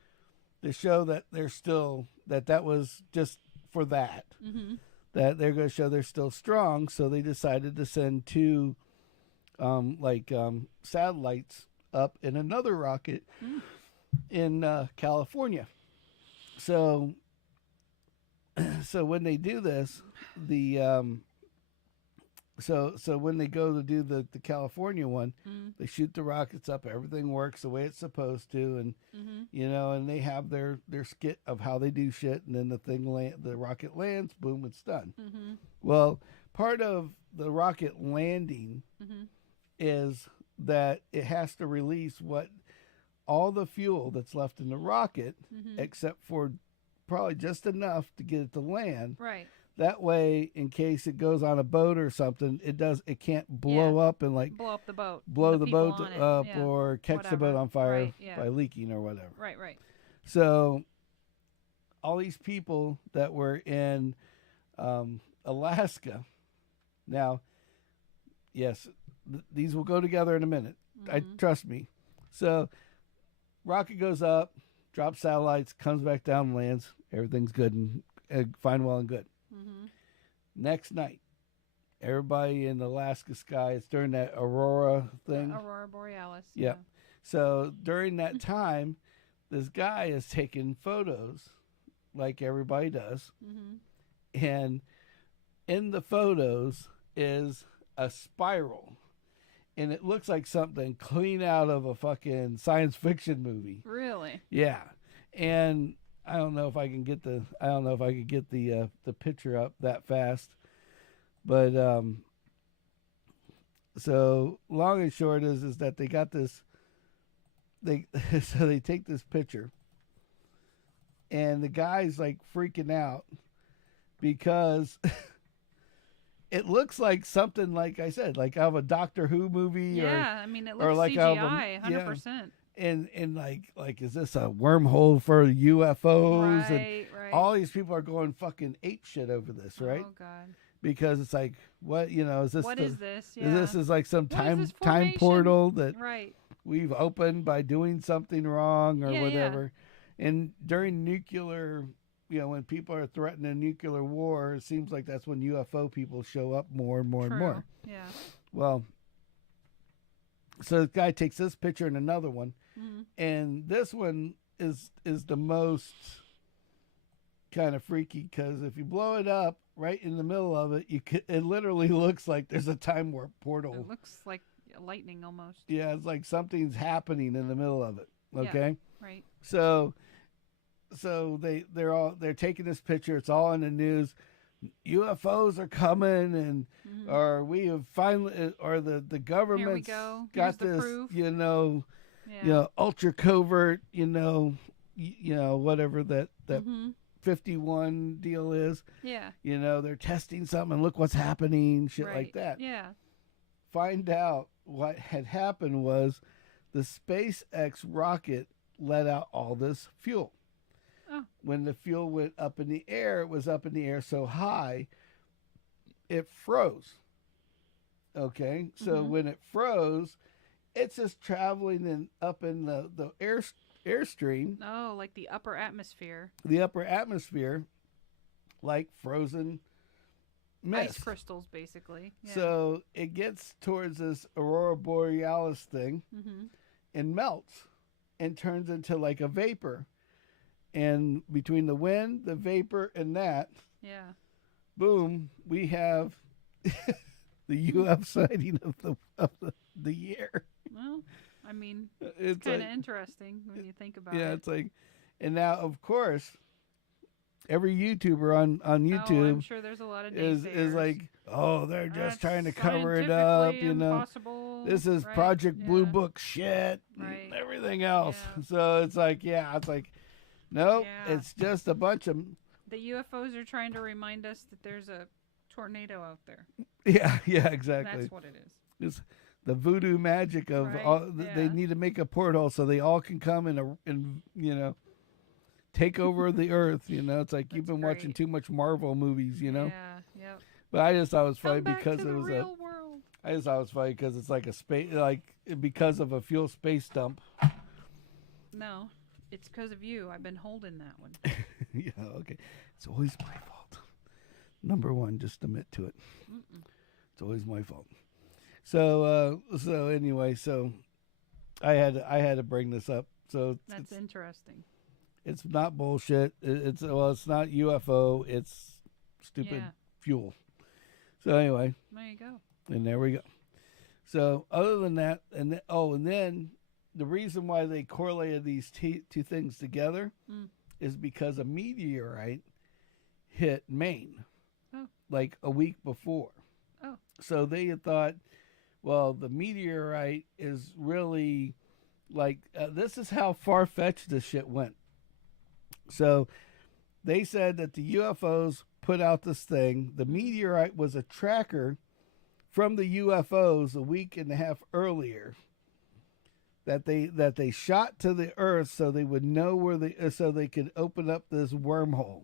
show that they're still, that was just for that. Mm-hmm. That they're going to show they're still strong. So they decided to send two satellites up in another rocket in California. So when they do this, so when they go to do the California one, they shoot the rockets up, everything works the way it's supposed to, and and they have their skit of how they do shit, and then the rocket lands, boom, it's done. Well, part of the rocket landing is that it has to release all the fuel that's left in the rocket, except for probably just enough to get it to land. Right. That way, in case it goes on a boat or something, it can't blow up and blow up the boat, blow the boat up, or catch the boat on fire by leaking or whatever. Right. So, all these people that were in Alaska, now, yes, these will go together in a minute. Trust me. So, rocket goes up, drops satellites, comes back down, lands. Everything's good and fine, well, and good. Next night, everybody in the Alaska sky, it's during that aurora thing. Aurora Borealis. Yep. Yeah. So during that time, this guy is taking photos like everybody does. And in the photos is a spiral. And it looks like something clean out of a fucking science fiction movie. Really? Yeah. And I don't know if I can get the picture up that fast, but so long and short is that they got this. They take this picture, and the guy's like freaking out because it looks like something, like I said, like out of a Doctor Who movie. Yeah, I mean it looks like CGI, 100%. And like, is this a wormhole for UFOs? Right. All these people are going fucking ape shit over this, right? Oh God. Because it's like, what, is this? What is this? Yeah. This is like some time portal that right. we've opened by doing something wrong or whatever. Yeah. And during nuclear, when people are threatening nuclear war, it seems like that's when UFO people show up more and more and more. Yeah. Well, so the guy takes this picture and another one, and this one is the most kind of freaky because if you blow it up right in the middle of it, it literally looks like there's a time warp portal. It looks like lightning almost. Yeah, it's like something's happening in the middle of it. Okay, yeah, right. So they're taking this picture. It's all in the news. UFOs are coming, and or we have finally, or the government's got this, proof. Ultra covert, whatever that 51 deal is. Yeah. They're testing something, and look what's happening, shit like that. Yeah. Find out what had happened was the SpaceX rocket let out all this fuel. Oh. When the fuel went up in the air, it was up in the air so high, it froze. Okay, so when it froze, it's just traveling up in the airstream. Oh, like the upper atmosphere. The upper atmosphere, like frozen mist. Ice crystals, basically. Yeah. So it gets towards this Aurora Borealis thing and melts and turns into like a vapor. And between the wind, the vapor, and that, boom, we have the UFO sighting of the year. Well, I mean, it's kind of interesting when you think about it. Yeah, it's like, and now of course, every YouTuber on YouTube, I'm sure there's a lot of is like, oh, they're just trying to cover it up, This is Project Blue Book shit, and everything else. Yeah. So it's like, it's like. Nope, Yeah. it's just a bunch of The UFOs are trying to remind us that there's a tornado out there. yeah, exactly. That's what it is. It's the voodoo magic of Right, all. yeah. They need to make a portal so they all can come and take over the earth. It's like you've That's been watching great. too much Marvel movies. Yeah, yep. But I just thought it was funny Come back because to it the was real world. I just thought it was funny because it's like a space, like because of a fuel space dump. No, it's because of you. I've been holding that one. Yeah, okay. It's always my fault. Number one, just admit to it. Mm-mm. It's always my fault. So anyway, so I had to bring this up. So That's interesting. it's not bullshit. It's not UFO. It's stupid Yeah. fuel. So anyway, There you go. and there we go. So other than that, and then the reason why they correlated these two things together is because a meteorite hit Maine like a week before. Oh. So they had thought, well, the meteorite is really like this is how far-fetched this shit went. So they said that the UFOs put out this thing. The meteorite was a tracker from the UFOs a week and a half earlier that they shot to the Earth so they would know so they could open up this wormhole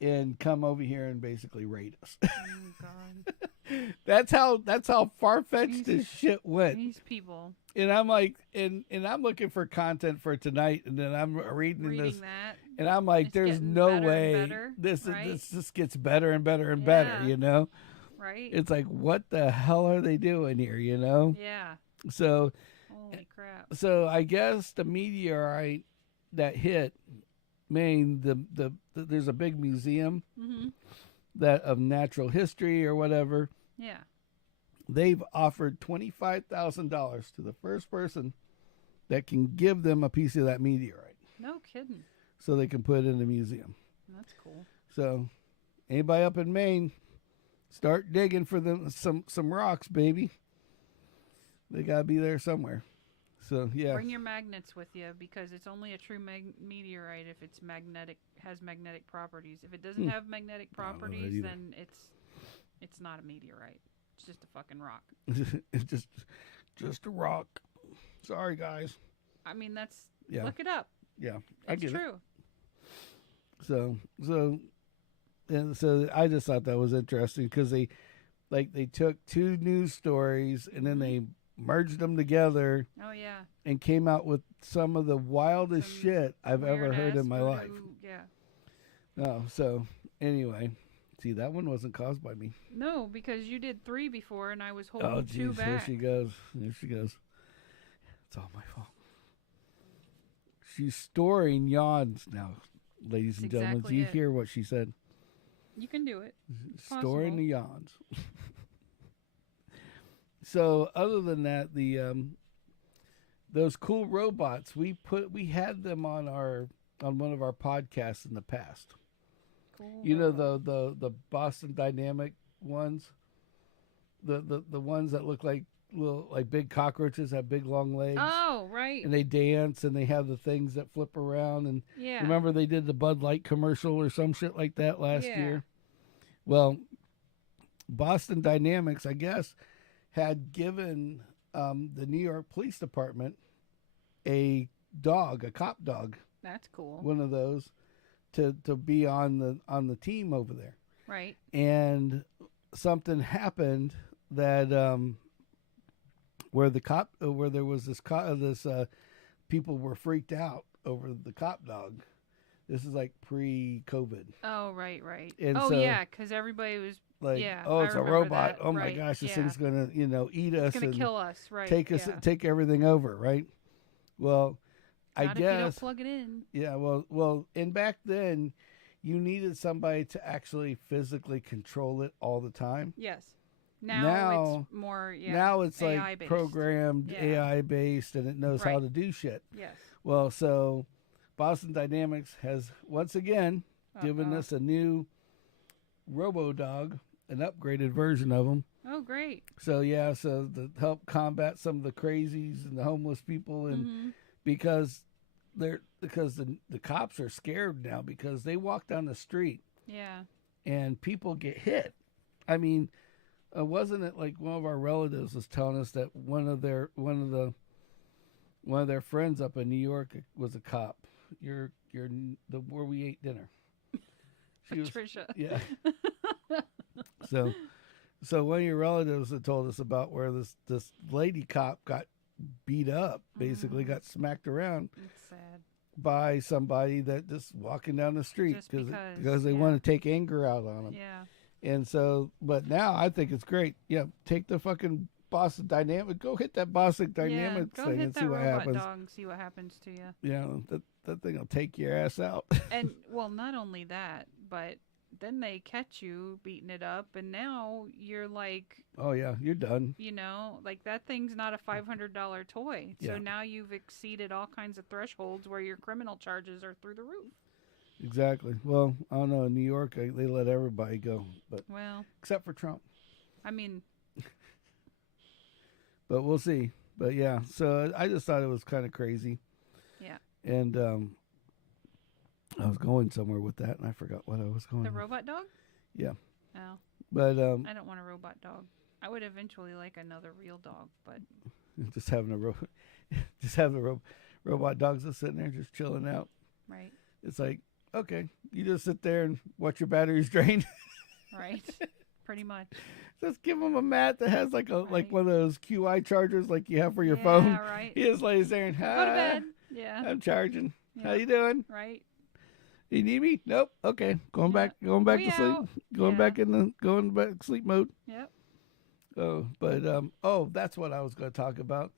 and come over here and basically raid us. Oh God. That's how far-fetched this shit went. These people. And I'm like, and I'm looking for content for tonight, and then I'm reading this, that. and I'm like, It's there's getting no better and way better, this right? just gets better and better and better, Yeah. Right? It's like, what the hell are they doing here, Yeah. So, Holy crap. so I guess the meteorite that hit Maine, there's a big museum that of natural history or whatever. Yeah. They've offered $25,000 to the first person that can give them a piece of that meteorite, No kidding. so they can put it in the museum. That's cool. So, anybody up in Maine, start digging for them some rocks, baby. They gotta be there somewhere. So yeah, Bring your magnets with you because it's only a true meteorite if it's has magnetic properties. If it doesn't have magnetic I don't know that properties, either. then it's not a meteorite. It's just a fucking rock. it's just a rock. Sorry, guys. I mean, Yeah. look it up. Yeah, I It's get it. true. So I just thought that was interesting because they took two news stories and then they merged them together Oh yeah. and came out with some of the wildest Some shit I've ever heard Weird-ass in my voodoo, life. Yeah. Oh, so anyway, see, that one wasn't caused by me. No, because you did 3 before and I was Oh, holding 2 jeez, back. here she goes. Here she goes. It's all my fault. She's storing yawns now, ladies and gentlemen. exactly Do you it. hear what she said? You can do it. Storing possible. the yawns. So, other than that, those cool robots we had them on one of our podcasts in the past. Cool. You know the Boston Dynamic ones, the ones that look like big cockroaches, have big long legs. Oh, right. And they dance and they have the things that flip around. And Yeah. remember they did the Bud Light commercial or some shit like that last Yeah. year? Well, Boston Dynamics, I guess, had given the New York Police Department a cop dog, That's cool. one of those, to be on the team over there. Right. And something happened that where there was this people were freaked out over the cop dog. This is like pre-COVID. Oh, right. And oh, so, yeah, because everybody was like, yeah, oh, I it's a remember robot. that. Oh my Right, gosh, this yeah. thing's gonna eat us It's gonna and kill us. Right. take us, yeah. take everything over, right? Well, Not I if you don't guess, plug it in. yeah. Well, and back then, you needed somebody to actually physically control it all the time. Yes. Now it's more Now it's AI like based. programmed, Yeah. AI based, and it knows how Right. to do shit. Yes. Well, so Boston Dynamics has once again given Uh-oh. us a new Robo-Dog, an upgraded version of them. Oh, great. So yeah, so to help combat some of the crazies and the homeless people, and Mhm. because they're because the cops are scared now because they walk down the street. Yeah. And people get hit. I mean, wasn't it like one of our relatives was telling us that one of their friends up in New York was a cop. You're the where we ate dinner. Patricia. Yeah. So one of your relatives had told us about where this lady cop got beat up, basically got smacked around. It's sad. By somebody that just walking down the street because they yeah. want to take anger out on them. Yeah. And so, but now I think it's great. Yeah, take the fucking Boston Dynamic, go hit that Boston Dynamics thing and see what happens. Dog, see what happens to you. Yeah, that thing will take your ass out. And well, not only that, but then they catch you beating it up, and now you're like, oh yeah, you're done. You know, like that thing's not a $500 toy. So Yeah. now you've exceeded all kinds of thresholds where your criminal charges are through the roof. Exactly. Well, I don't know. In New York, they let everybody go, but except for Trump. I mean, but we'll see. But yeah, so I just thought it was kind of crazy. Yeah. And I was going somewhere with that, and I forgot what I was going. The robot dog? Yeah. Oh. But I don't want a robot dog. I would eventually like another real dog, but just having robot dogs just sitting there just chilling out. Right. It's like, okay, you just sit there and watch your batteries drain. Right. Pretty much. Just give him a mat that has like like one of those QI chargers like you have for your yeah, phone. Right. He just lays there and go to bed. Yeah. I'm charging. Yeah. How you doing? Right. You need me? Nope. Okay. Going back to sleep. Going back sleep mode. Yep. Oh, but that's what I was going to talk about.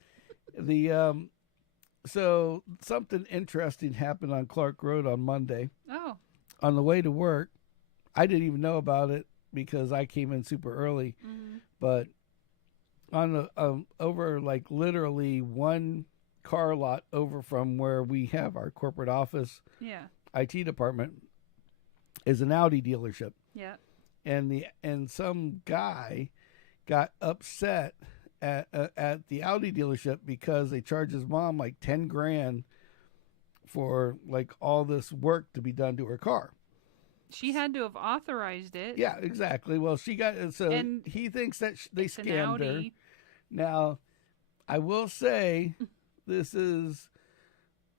So something interesting happened on Clark Road on Monday. Oh. On the way to work, I didn't even know about it because I came in super early. Mm-hmm. But on the over like literally one car lot over from where we have our corporate office, IT department, is an Audi dealership. Yeah. And some guy got upset at the Audi dealership because they charged his mom like $10,000 for like all this work to be done to her car. She had to have authorized it. Yeah, exactly. Well, she got and he thinks that they scammed her. Now, I will say this is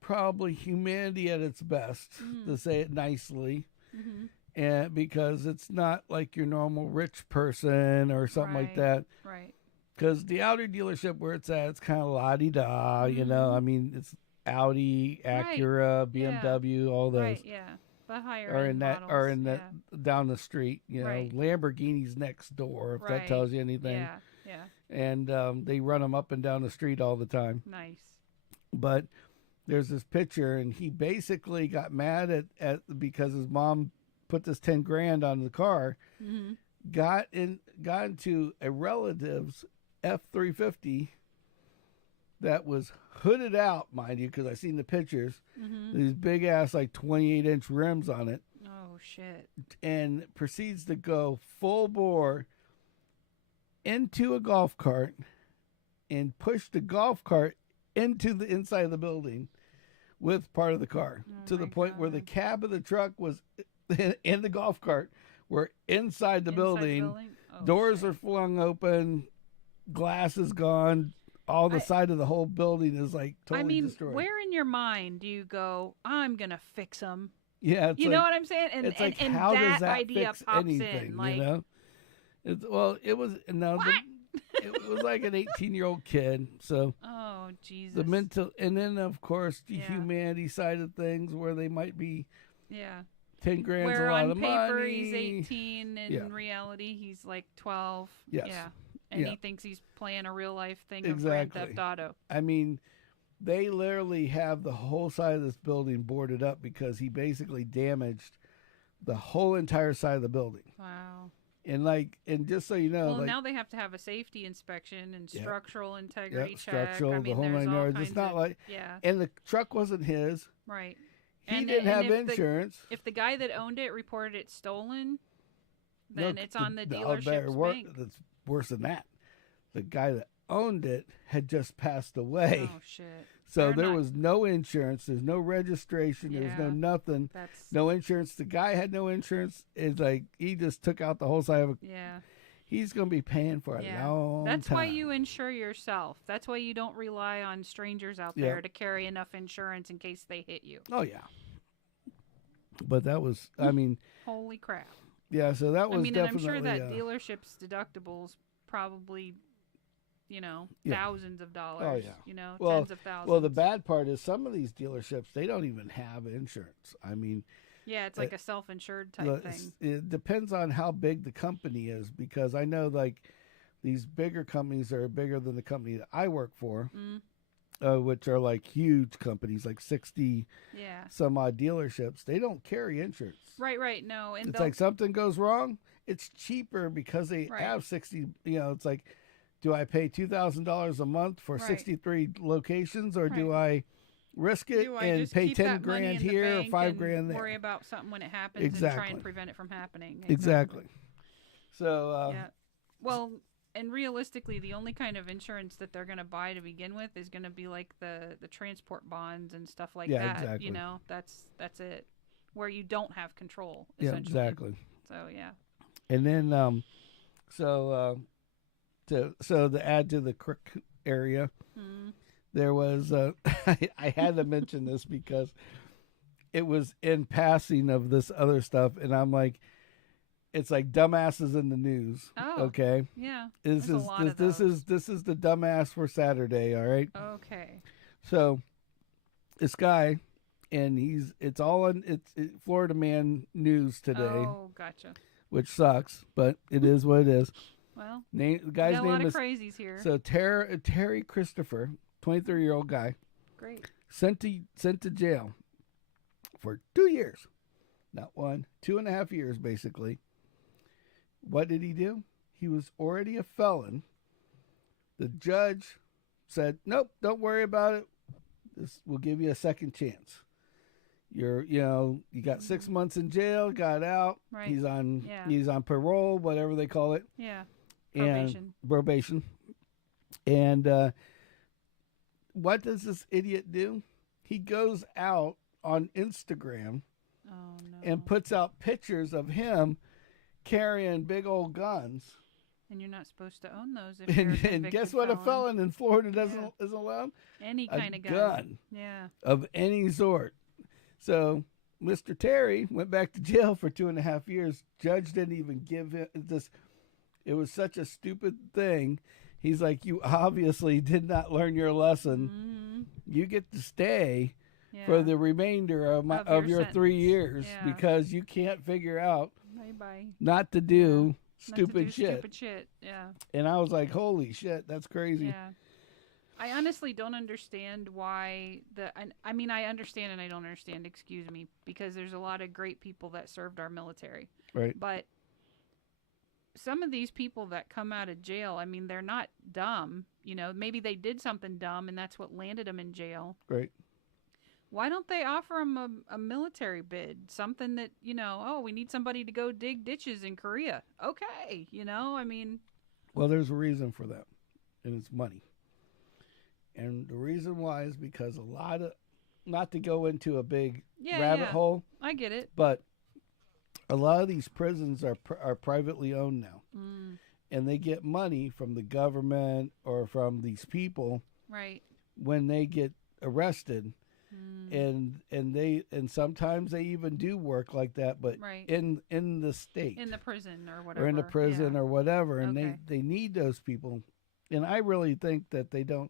probably humanity at its best, to say it nicely. Mm-hmm. And because it's not like your normal rich person or something like that. Right. Because the Audi dealership where it's at, it's kind of la-di-da, you know. I mean, it's Audi, Acura, BMW, all those. Right, yeah. The higher models. Or in that down the street, you know. Lamborghini's next door, if that tells you anything. Yeah, yeah. And they run them up and down the street all the time. Nice. But there's this picture, and he basically got mad at because his mom put this $10,000 on the car, got into a relative's F-350 that was hooded out, mind you, because I seen the pictures. These big ass like 28-inch rims on it. Oh shit! And proceeds to go full bore into a golf cart and push the golf cart into the inside of the building with part of the car, to the point where the cab of the truck was in the golf cart. We're inside the building. Oh, doors are flung open. Glass is gone. All the side of the whole building is like totally destroyed. Where in your mind do you go, I'm going to fix them? Yeah. You know what I'm saying? And, it's like, and how that does that idea fix pops anything, in. Like, you know? It was, it was like an 18-year-old kid. So, oh, Jesus. The mental, and then of course the humanity side of things where they might be, $10,000's a lot of money. Where on paper he's 18, in reality he's like 12. Yes. Yeah. And he thinks he's playing a real life thing of Grand Theft Auto. I mean, they literally have the whole side of this building boarded up because he basically damaged the whole entire side of the building. Wow. And just so you know, well, now they have to have a safety inspection and structural integrity check. Structural, I mean, the whole 9 yards. It's not like and the truck wasn't his. Right. He didn't have insurance. If the guy that owned it reported it stolen, then it's on the dealership's bank. That's worse than that. The guy that owned it had just passed away. Oh shit! So there was no insurance. There's no registration. There's no nothing. No insurance. The guy had no insurance. It's like he just took out the whole side of it. Yeah. He's going to be paying for a long time. That's why you insure yourself. That's why you don't rely on strangers out there to carry enough insurance in case they hit you. Oh, yeah. But that was, I mean. Holy crap. Yeah, so that was definitely. And I'm sure that dealership's deductibles probably, thousands of dollars. Oh, yeah. Tens of thousands. Well, the bad part is some of these dealerships, they don't even have insurance. I mean. Yeah, it's like a self-insured type thing. It depends on how big the company is, because I know like these bigger companies are bigger than the company that I work for, which are like huge companies, like 60 some odd dealerships. They don't carry insurance. Right. No. And it's like something goes wrong, it's cheaper because they have 60, it's like, do I pay $2,000 a month for 63 locations, or do I risk it and pay 10 grand here or 5 grand there? Worry about something when it happens and try and prevent it from happening. Exactly. So, well, and realistically, the only kind of insurance that they're going to buy to begin with is going to be like the transport bonds and stuff like that. Exactly. That's it, where you don't have control. Yeah, exactly. So and then so to add to the crook area. There was, I had to mention this because it was in passing of this other stuff, and I'm like, it's like dumbasses in the news. Oh, okay. Yeah. This is the dumbass for Saturday. All right. Okay. So, this guy, and it's Florida Man news today. Oh, gotcha. Which sucks, but it is what it is. Well, the guy's name is. A lot of crazies here. So Terry Christopher. 23-year-old guy. Great. Sent to jail for 2 years. Not 1, 2.5 years, basically. What did he do? He was already a felon. The judge said, nope, don't worry about it. We'll give you a second chance. You got 6 months in jail, got out. Right. He's on parole, whatever they call it. Yeah. Probation. And what does this idiot do? He goes out on Instagram and puts out pictures of him carrying big old guns. And you're not supposed to own those if you're a convicted and guess what? felon. A felon in Florida isn't allowed? Any kind of gun. Yeah. Of any sort. So Mr. Terry went back to jail for 2.5 years. Judge didn't even give him this. It was such a stupid thing. He's like, you obviously did not learn your lesson. Mm-hmm. You get to stay for the remainder of your 3 years because you can't figure out not to do stupid shit. Stupid shit, yeah. And I was like, holy shit, that's crazy. Yeah. I honestly don't understand why I understand and I don't understand, excuse me, because there's a lot of great people that served our military. Right. But some of these people that come out of jail, I mean, they're not dumb. Maybe they did something dumb and that's what landed them in jail. Right. Why don't they offer them a military bid? Something that, we need somebody to go dig ditches in Korea. Okay. Well, there's a reason for that, and it's money. And the reason why is because a lot of, not to go into a big rabbit hole. I get it. But a lot of these prisons are privately owned now. And they get money from the government or from these people. Right. When they get arrested. And sometimes they even do work like that, but in the state. In the prison or whatever. Or in the prison or whatever. And they need those people. And I really think that they don't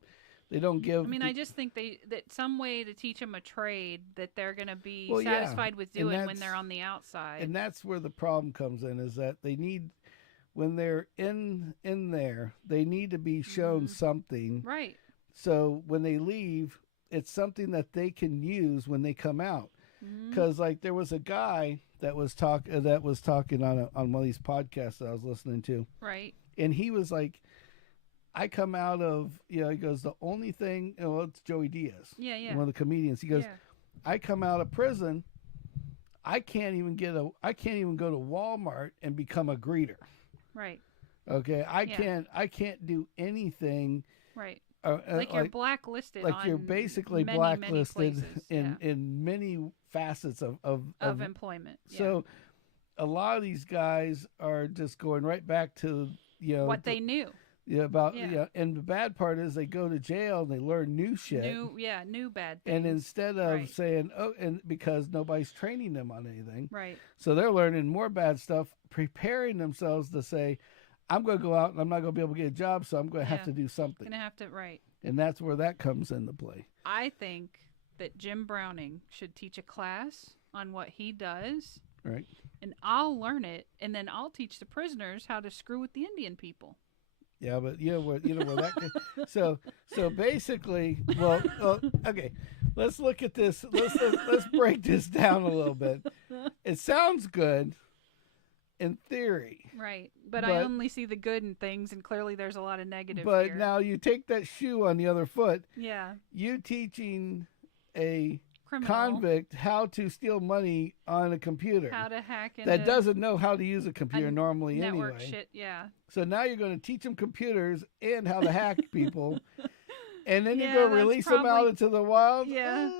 give. I just think that some way to teach them a trade that they're going to be satisfied with doing when they're on the outside. And that's where the problem comes in, is that they need, when they're in there, they need to be shown something. Right. So when they leave, it's something that they can use when they come out. Because like there was a guy that was talking on one of these podcasts that I was listening to. Right. And he was like, I come out of, he goes, the only thing, it's Joey Diaz. Yeah. One of the comedians. He goes, I come out of prison, I can't even go to Walmart and become a greeter. Right. Okay. I can't do anything. Right. like you're blacklisted. Like on you're basically many, blacklisted many places. in many facets of employment. So a lot of these guys are just going right back to what they knew. And the bad part is they go to jail and they learn new shit. New bad things. And instead of saying, and because nobody's training them on anything. Right. So they're learning more bad stuff, preparing themselves to say, I'm going to go out and I'm not going to be able to get a job, so I'm going to have to do something. Going to have to, right. And that's where that comes into play. I think that Jim Browning should teach a class on what he does. Right. And I'll learn it, and then I'll teach the prisoners how to screw with the Indian people. Yeah, but where that so basically, okay, let's look at this. Let's break this down a little bit. It sounds good in theory, right? But I only see the good in things, and clearly there's a lot of negative. But here. Now you take that shoe on the other foot. Yeah, you teaching a criminal convict how to steal money on a computer, how to hack that doesn't know how to use a computer normally network anyway. Shit, yeah. So now you're going to teach them computers and how to hack people, and then you're going to release them out into the wild. Yeah,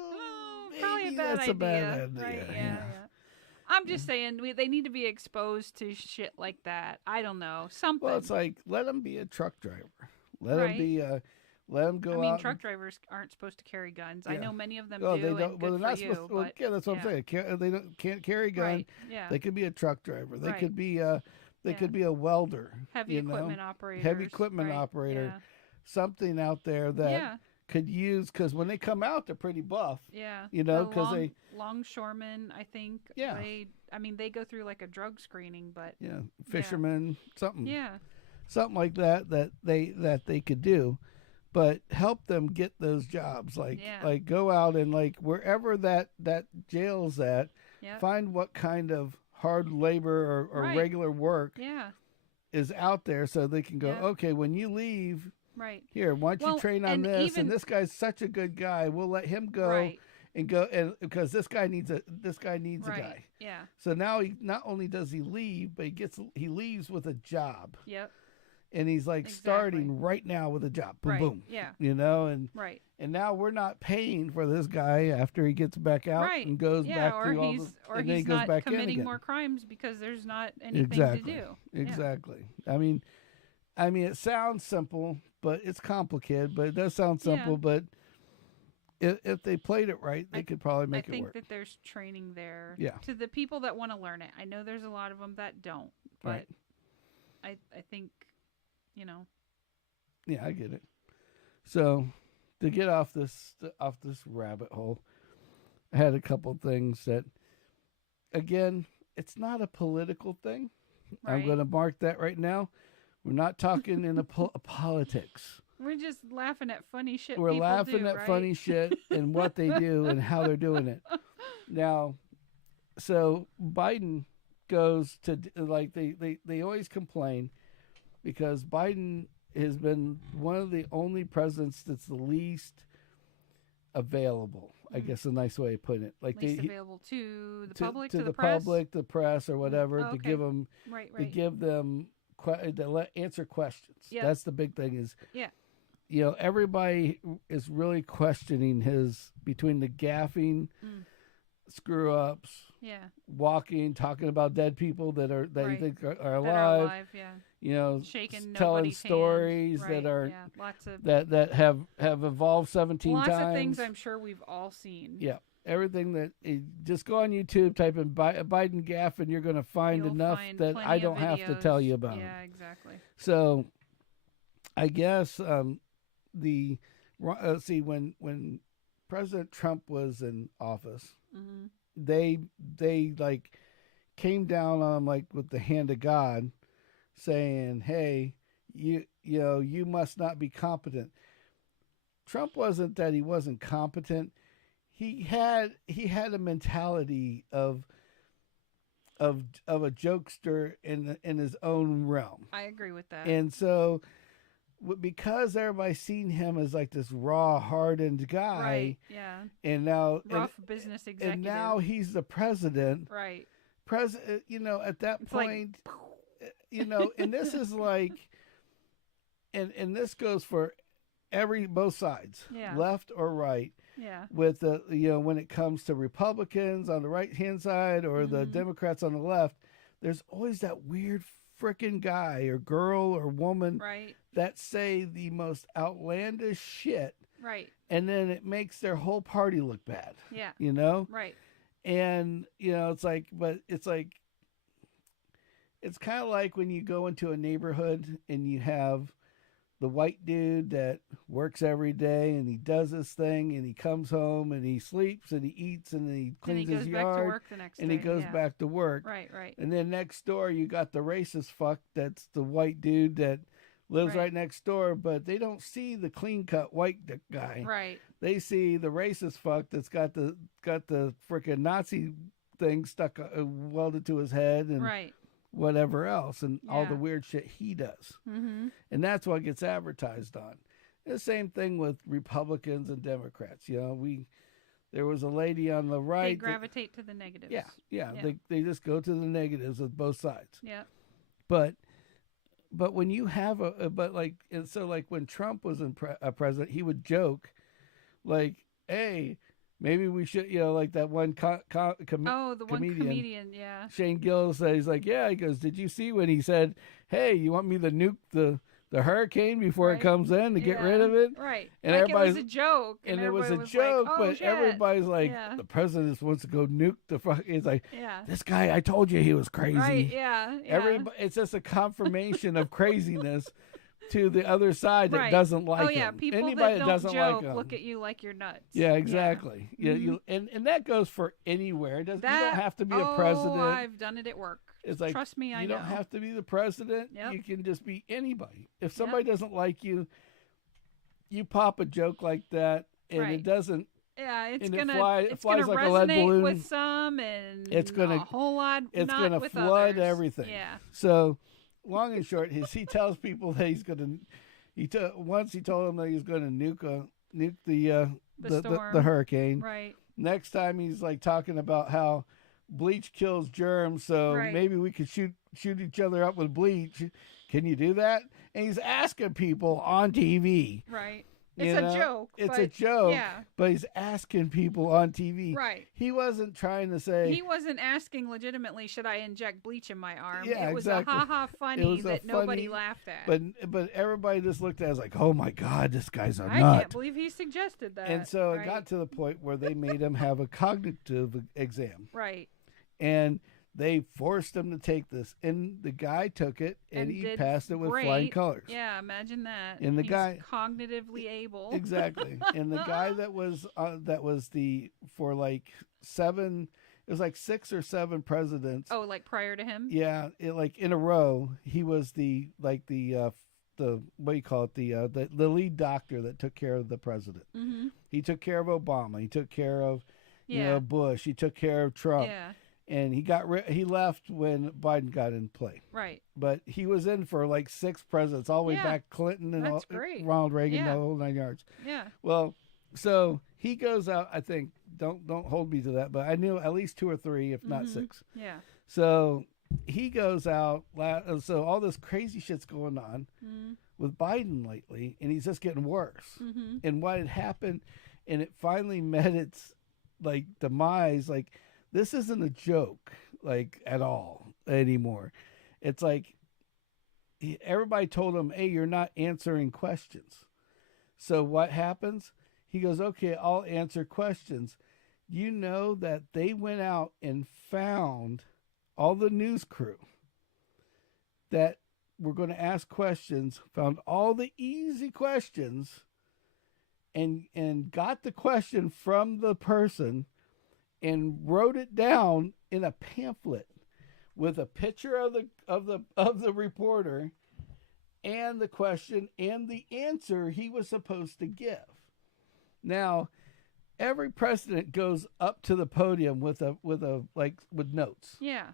probably a bad idea. Right? Yeah. I'm just saying they need to be exposed to shit like that. I don't know, something. Well, it's like let them be a truck driver. Let them be Let them go out. I mean, truck drivers aren't supposed to carry guns. Yeah. I know many of them do. They don't. And well, they're not supposed. That's what I'm saying. They can't carry a gun. Right. Yeah. They could be a truck driver. They could be could be a welder. Heavy equipment operator. Heavy equipment operator. Something out there that could use, because when they come out, they're pretty buff. Yeah. Because they longshoremen, I think. Yeah. They go through like a drug screening, but fishermen, something. Yeah. Something like that they could do. But help them get those jobs, like go out and like wherever that jail's at, find what kind of hard labor or regular work is out there, so they can go. Okay, when you leave, here, why don't you train on this? And this guy's such a good guy, we'll let him go and go, and because this guy needs a guy. Yeah. So now he not only does he leave, but he leaves with a job. Yep. And he's like starting right now with a job. Boom, boom. Yeah. And now we're not paying for this guy after he gets back out and goes back through all the... Or he's not committing more crimes because there's not anything to do. Exactly. I mean, it sounds simple, but it's complicated. But it does sound simple. But if they played it right, they could probably make it work. I think that there's training there to the people that want to learn it. I know there's a lot of them that don't. But I think... Yeah, I get it. So, to get off this rabbit hole, I had a couple things that, again, it's not a political thing. Right. I'm going to mark that right now. We're not talking in politics. We're just laughing at funny shit. We're laughing at funny shit and what they do and how they're doing it. Now, so Biden goes to, like, they always complain, because Biden has been one of the only presidents that's the least available. I guess a nice way of putting it. Like least available to the public, to the press? Public, the press, or whatever, to give them, to give them, answer questions. Yep. That's the big thing. Is everybody is really questioning his, between the gaffing, screw ups, walking, talking about dead people that you think are alive, shaking, telling stories that are lots of that have evolved 17 times. Lots of things I'm sure we've all seen. Yeah, everything that just go on YouTube, type in Biden gaff, and you're going to find enough that I don't have to tell you about. Yeah, exactly. So, I guess when President Trump was in office. Mm-hmm. They like came down on him like with the hand of God, saying, "Hey, you must not be competent." Trump wasn't that he wasn't competent. He had a mentality of a jokester in his own realm. I agree with that. And so, because everybody's seen him as like this raw, hardened guy, right? Yeah. And now rough business executive, and now he's the president, right? President, at that point, and this is like, and this goes for both sides, Yeah. left or right. Yeah. With the when it comes to Republicans on the right hand side or the Democrats on the left, there's always that weird frickin' guy or girl or woman Right. that say the most outlandish shit. Right. And then it makes their whole party look bad. Yeah. Right. And it's like, but it's like, it's kind of like when you go into a neighborhood and you have the white dude that works every day and he does this thing and he comes home and he sleeps and he eats and he cleans his yard back to work the next and day. he goes back to work. Right. And then next door you got the racist fuck that's the white dude that lives right next door, but they don't see the clean cut white guy. Right. They see the racist fuck that's got the freaking Nazi thing stuck welded to his head and whatever else and all the weird shit he does. And that's what gets advertised on. The same thing with Republicans and Democrats. There was a lady on the right. They gravitate to the negatives. Yeah. They just go to the negatives of both sides. Yeah. But when you have like when Trump was a president, he would joke like, hey, maybe we should, like that one comedian, yeah. Shane Gillis says, he's like, yeah, he goes, did you see when he said, hey, you want me to nuke the hurricane before it comes in to get rid of it? Right. And like everybody's, it was a joke. And it was a joke, like, oh, but shit. everybody's like, the president just wants to go nuke the fuck. It's like, this guy, I told you he was crazy. Right, yeah. Everybody, it's just a confirmation of craziness to the other side that doesn't like him. Oh, yeah, people Anybody that doesn't joke like him look at you like you're nuts. Yeah, exactly. Yeah, and that goes for anywhere. You don't have to be a president. Oh, I've done it at work. It's like, trust me, I know. You don't have to be the president. Yep. You can just be anybody. If somebody doesn't like you, you pop a joke like that, and it doesn't. Yeah, it's gonna resonate like a lead balloon with some, and it's gonna a whole lot. It's not gonna with flood others. everything. Yeah. So, long and short, he tells people that he's gonna. Once he told them that he was going to nuke the hurricane. Right. Next time he's like talking about how bleach kills germs, so maybe we could shoot each other up with bleach. Can you do that? And he's asking people on TV. Right. It's a joke. It's a joke. Yeah. But he's asking people on TV. Right. He wasn't trying to say. He wasn't asking legitimately, should I inject bleach in my arm? Yeah, it was exactly. a ha-ha funny that nobody laughed at. But everybody just looked at it as like, oh my God, this guy's a nut. I can't believe he suggested that. And so it got to the point where they made him have a cognitive exam. Right. And they forced him to take this, and the guy took it, and he passed it with flying colors. Yeah, imagine that. And the He's guy cognitively able. Exactly. And the guy that was for like 7, it was like 6 or 7 presidents. Oh, like prior to him? Yeah, like in a row, he was the what do you call it, the lead doctor that took care of the president. Mm-hmm. He took care of Obama. He took care of Bush. He took care of Trump. Yeah. And he left when Biden got in play. Right. But he was in for like 6 presidents, all the way back Clinton and Ronald Reagan, the whole 9 yards. Yeah. Well, so he goes out, I think, don't hold me to that, but I knew at least 2 or 3, if not 6. Yeah. So he goes out, so all this crazy shit's going on with Biden lately, and he's just getting worse. Mm-hmm. And what had happened, and it finally met its like demise, like, this isn't a joke, like, at all anymore. It's like everybody told him, hey, you're not answering questions. So what happens? He goes, okay, I'll answer questions. You know that they went out and found all the news crew that were going to ask questions, found all the easy questions, and got the question from the person and wrote it down in a pamphlet with a picture of the reporter and the question and the answer he was supposed to give. Now, every president goes up to the podium with notes. Yeah.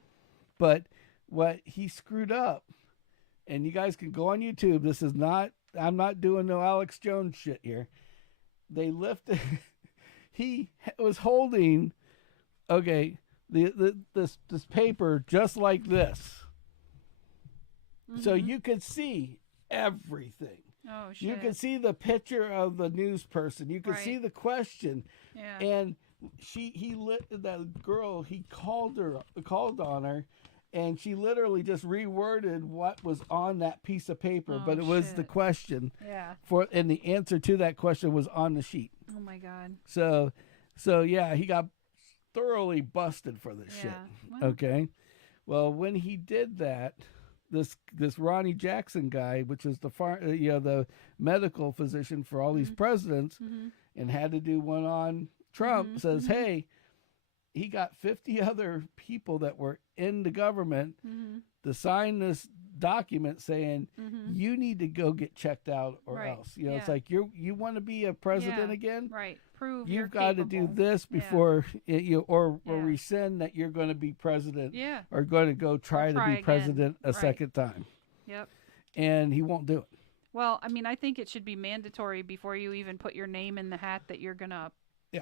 But what he screwed up, and you guys can go on YouTube, I'm not doing no Alex Jones shit here. They lifted he was holding this paper just like this. Mm-hmm. So you could see everything. Oh, shit. You can see the picture of the news person. You can see the question. Yeah. And that girl, he called on her, and she literally just reworded what was on that piece of paper, but it was the question. Yeah. And the answer to that question was on the sheet. Oh my God. So yeah, he got thoroughly busted for this shit. Well, okay. Well, when he did that, this Ronnie Jackson guy, which is the medical physician for all these presidents, and had to do one on Trump, says, hey, he got 50 other people that were in the government to sign this document saying you need to go get checked out or else. It's like you want to be a president again, right? Prove you've got to do this before or rescind that you're going to be president, or going to go try to be again. President a second time. Yep. And he won't do it. Well, I mean, I think it should be mandatory before you even put your name in the hat that you're going to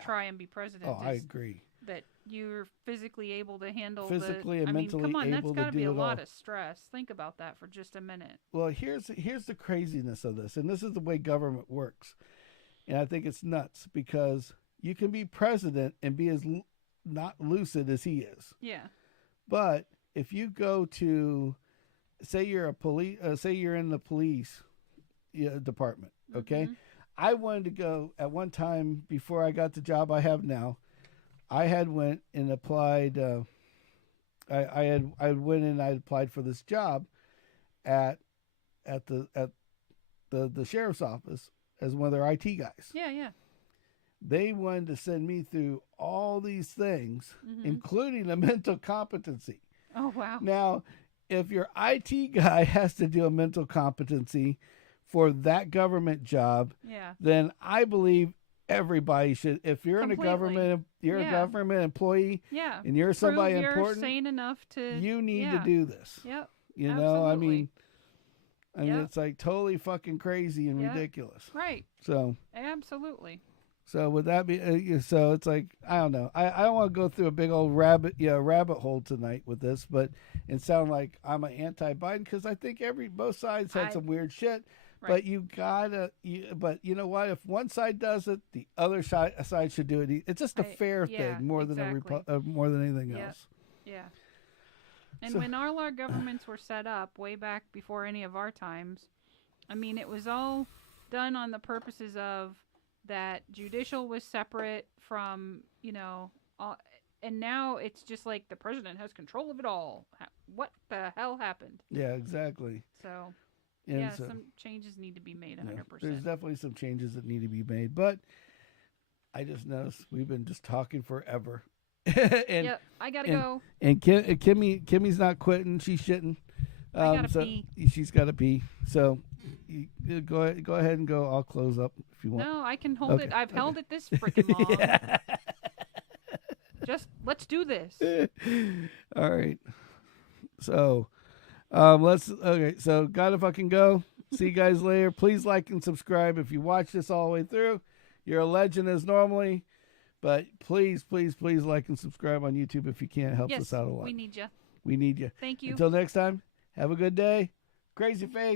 try and be president. Oh, I agree. That you're physically able to handle and mentally come on, that's got to be a lot all. of stress. Think about that for just a minute. Well, here's the craziness of this, and this is the way government works, and I think it's nuts because you can be president and be as not lucid as he is. Yeah. But if you go to, say you're in the police department, okay? I wanted to go at one time before I got the job I have now. I had went and applied. I went and I applied for this job at the sheriff's office as one of their IT guys. Yeah. They wanted to send me through all these things, including a mental competency. Oh wow! Now, if your IT guy has to do a mental competency for that government job, then I believe everybody should. If you're Completely. in a government, you're a government employee, and you're somebody Prove important, you're sane enough to. You need to do this. Yep. You know, Absolutely. I mean, it's like totally fucking crazy and ridiculous. Right. So. Absolutely. So would that be? So it's like I don't know. I don't want to go through a big old rabbit hole tonight with this, but it sound like I'm an anti-Biden because I think both sides had some weird shit. Right. But you gotta. But you know what? If one side does it, the other side should do it. It's just a fair thing more than more than anything else. Yeah. And when all our governments were set up way back before any of our times, I mean, it was all done on the purposes of that judicial was separate from, and now it's just like the president has control of it all. What the hell happened? Yeah, exactly. So, so some changes need to be made 100%. There's definitely some changes that need to be made, but I just noticed we've been just talking forever. Yep, I gotta go. And Kimmy's not quitting. She's shitting. I gotta pee. She's got to pee. So you go ahead and go. I'll close up if you want. No, I can hold it. I've held it this freaking long. Just let's do this. All right. So So gotta fucking go. See you guys later. Please like and subscribe if you watch this all the way through. You're a legend as normally. But please like and subscribe on YouTube if you can. It helps us out a lot. We need you. We need you. Thank you. Until next time, have a good day. Crazy face.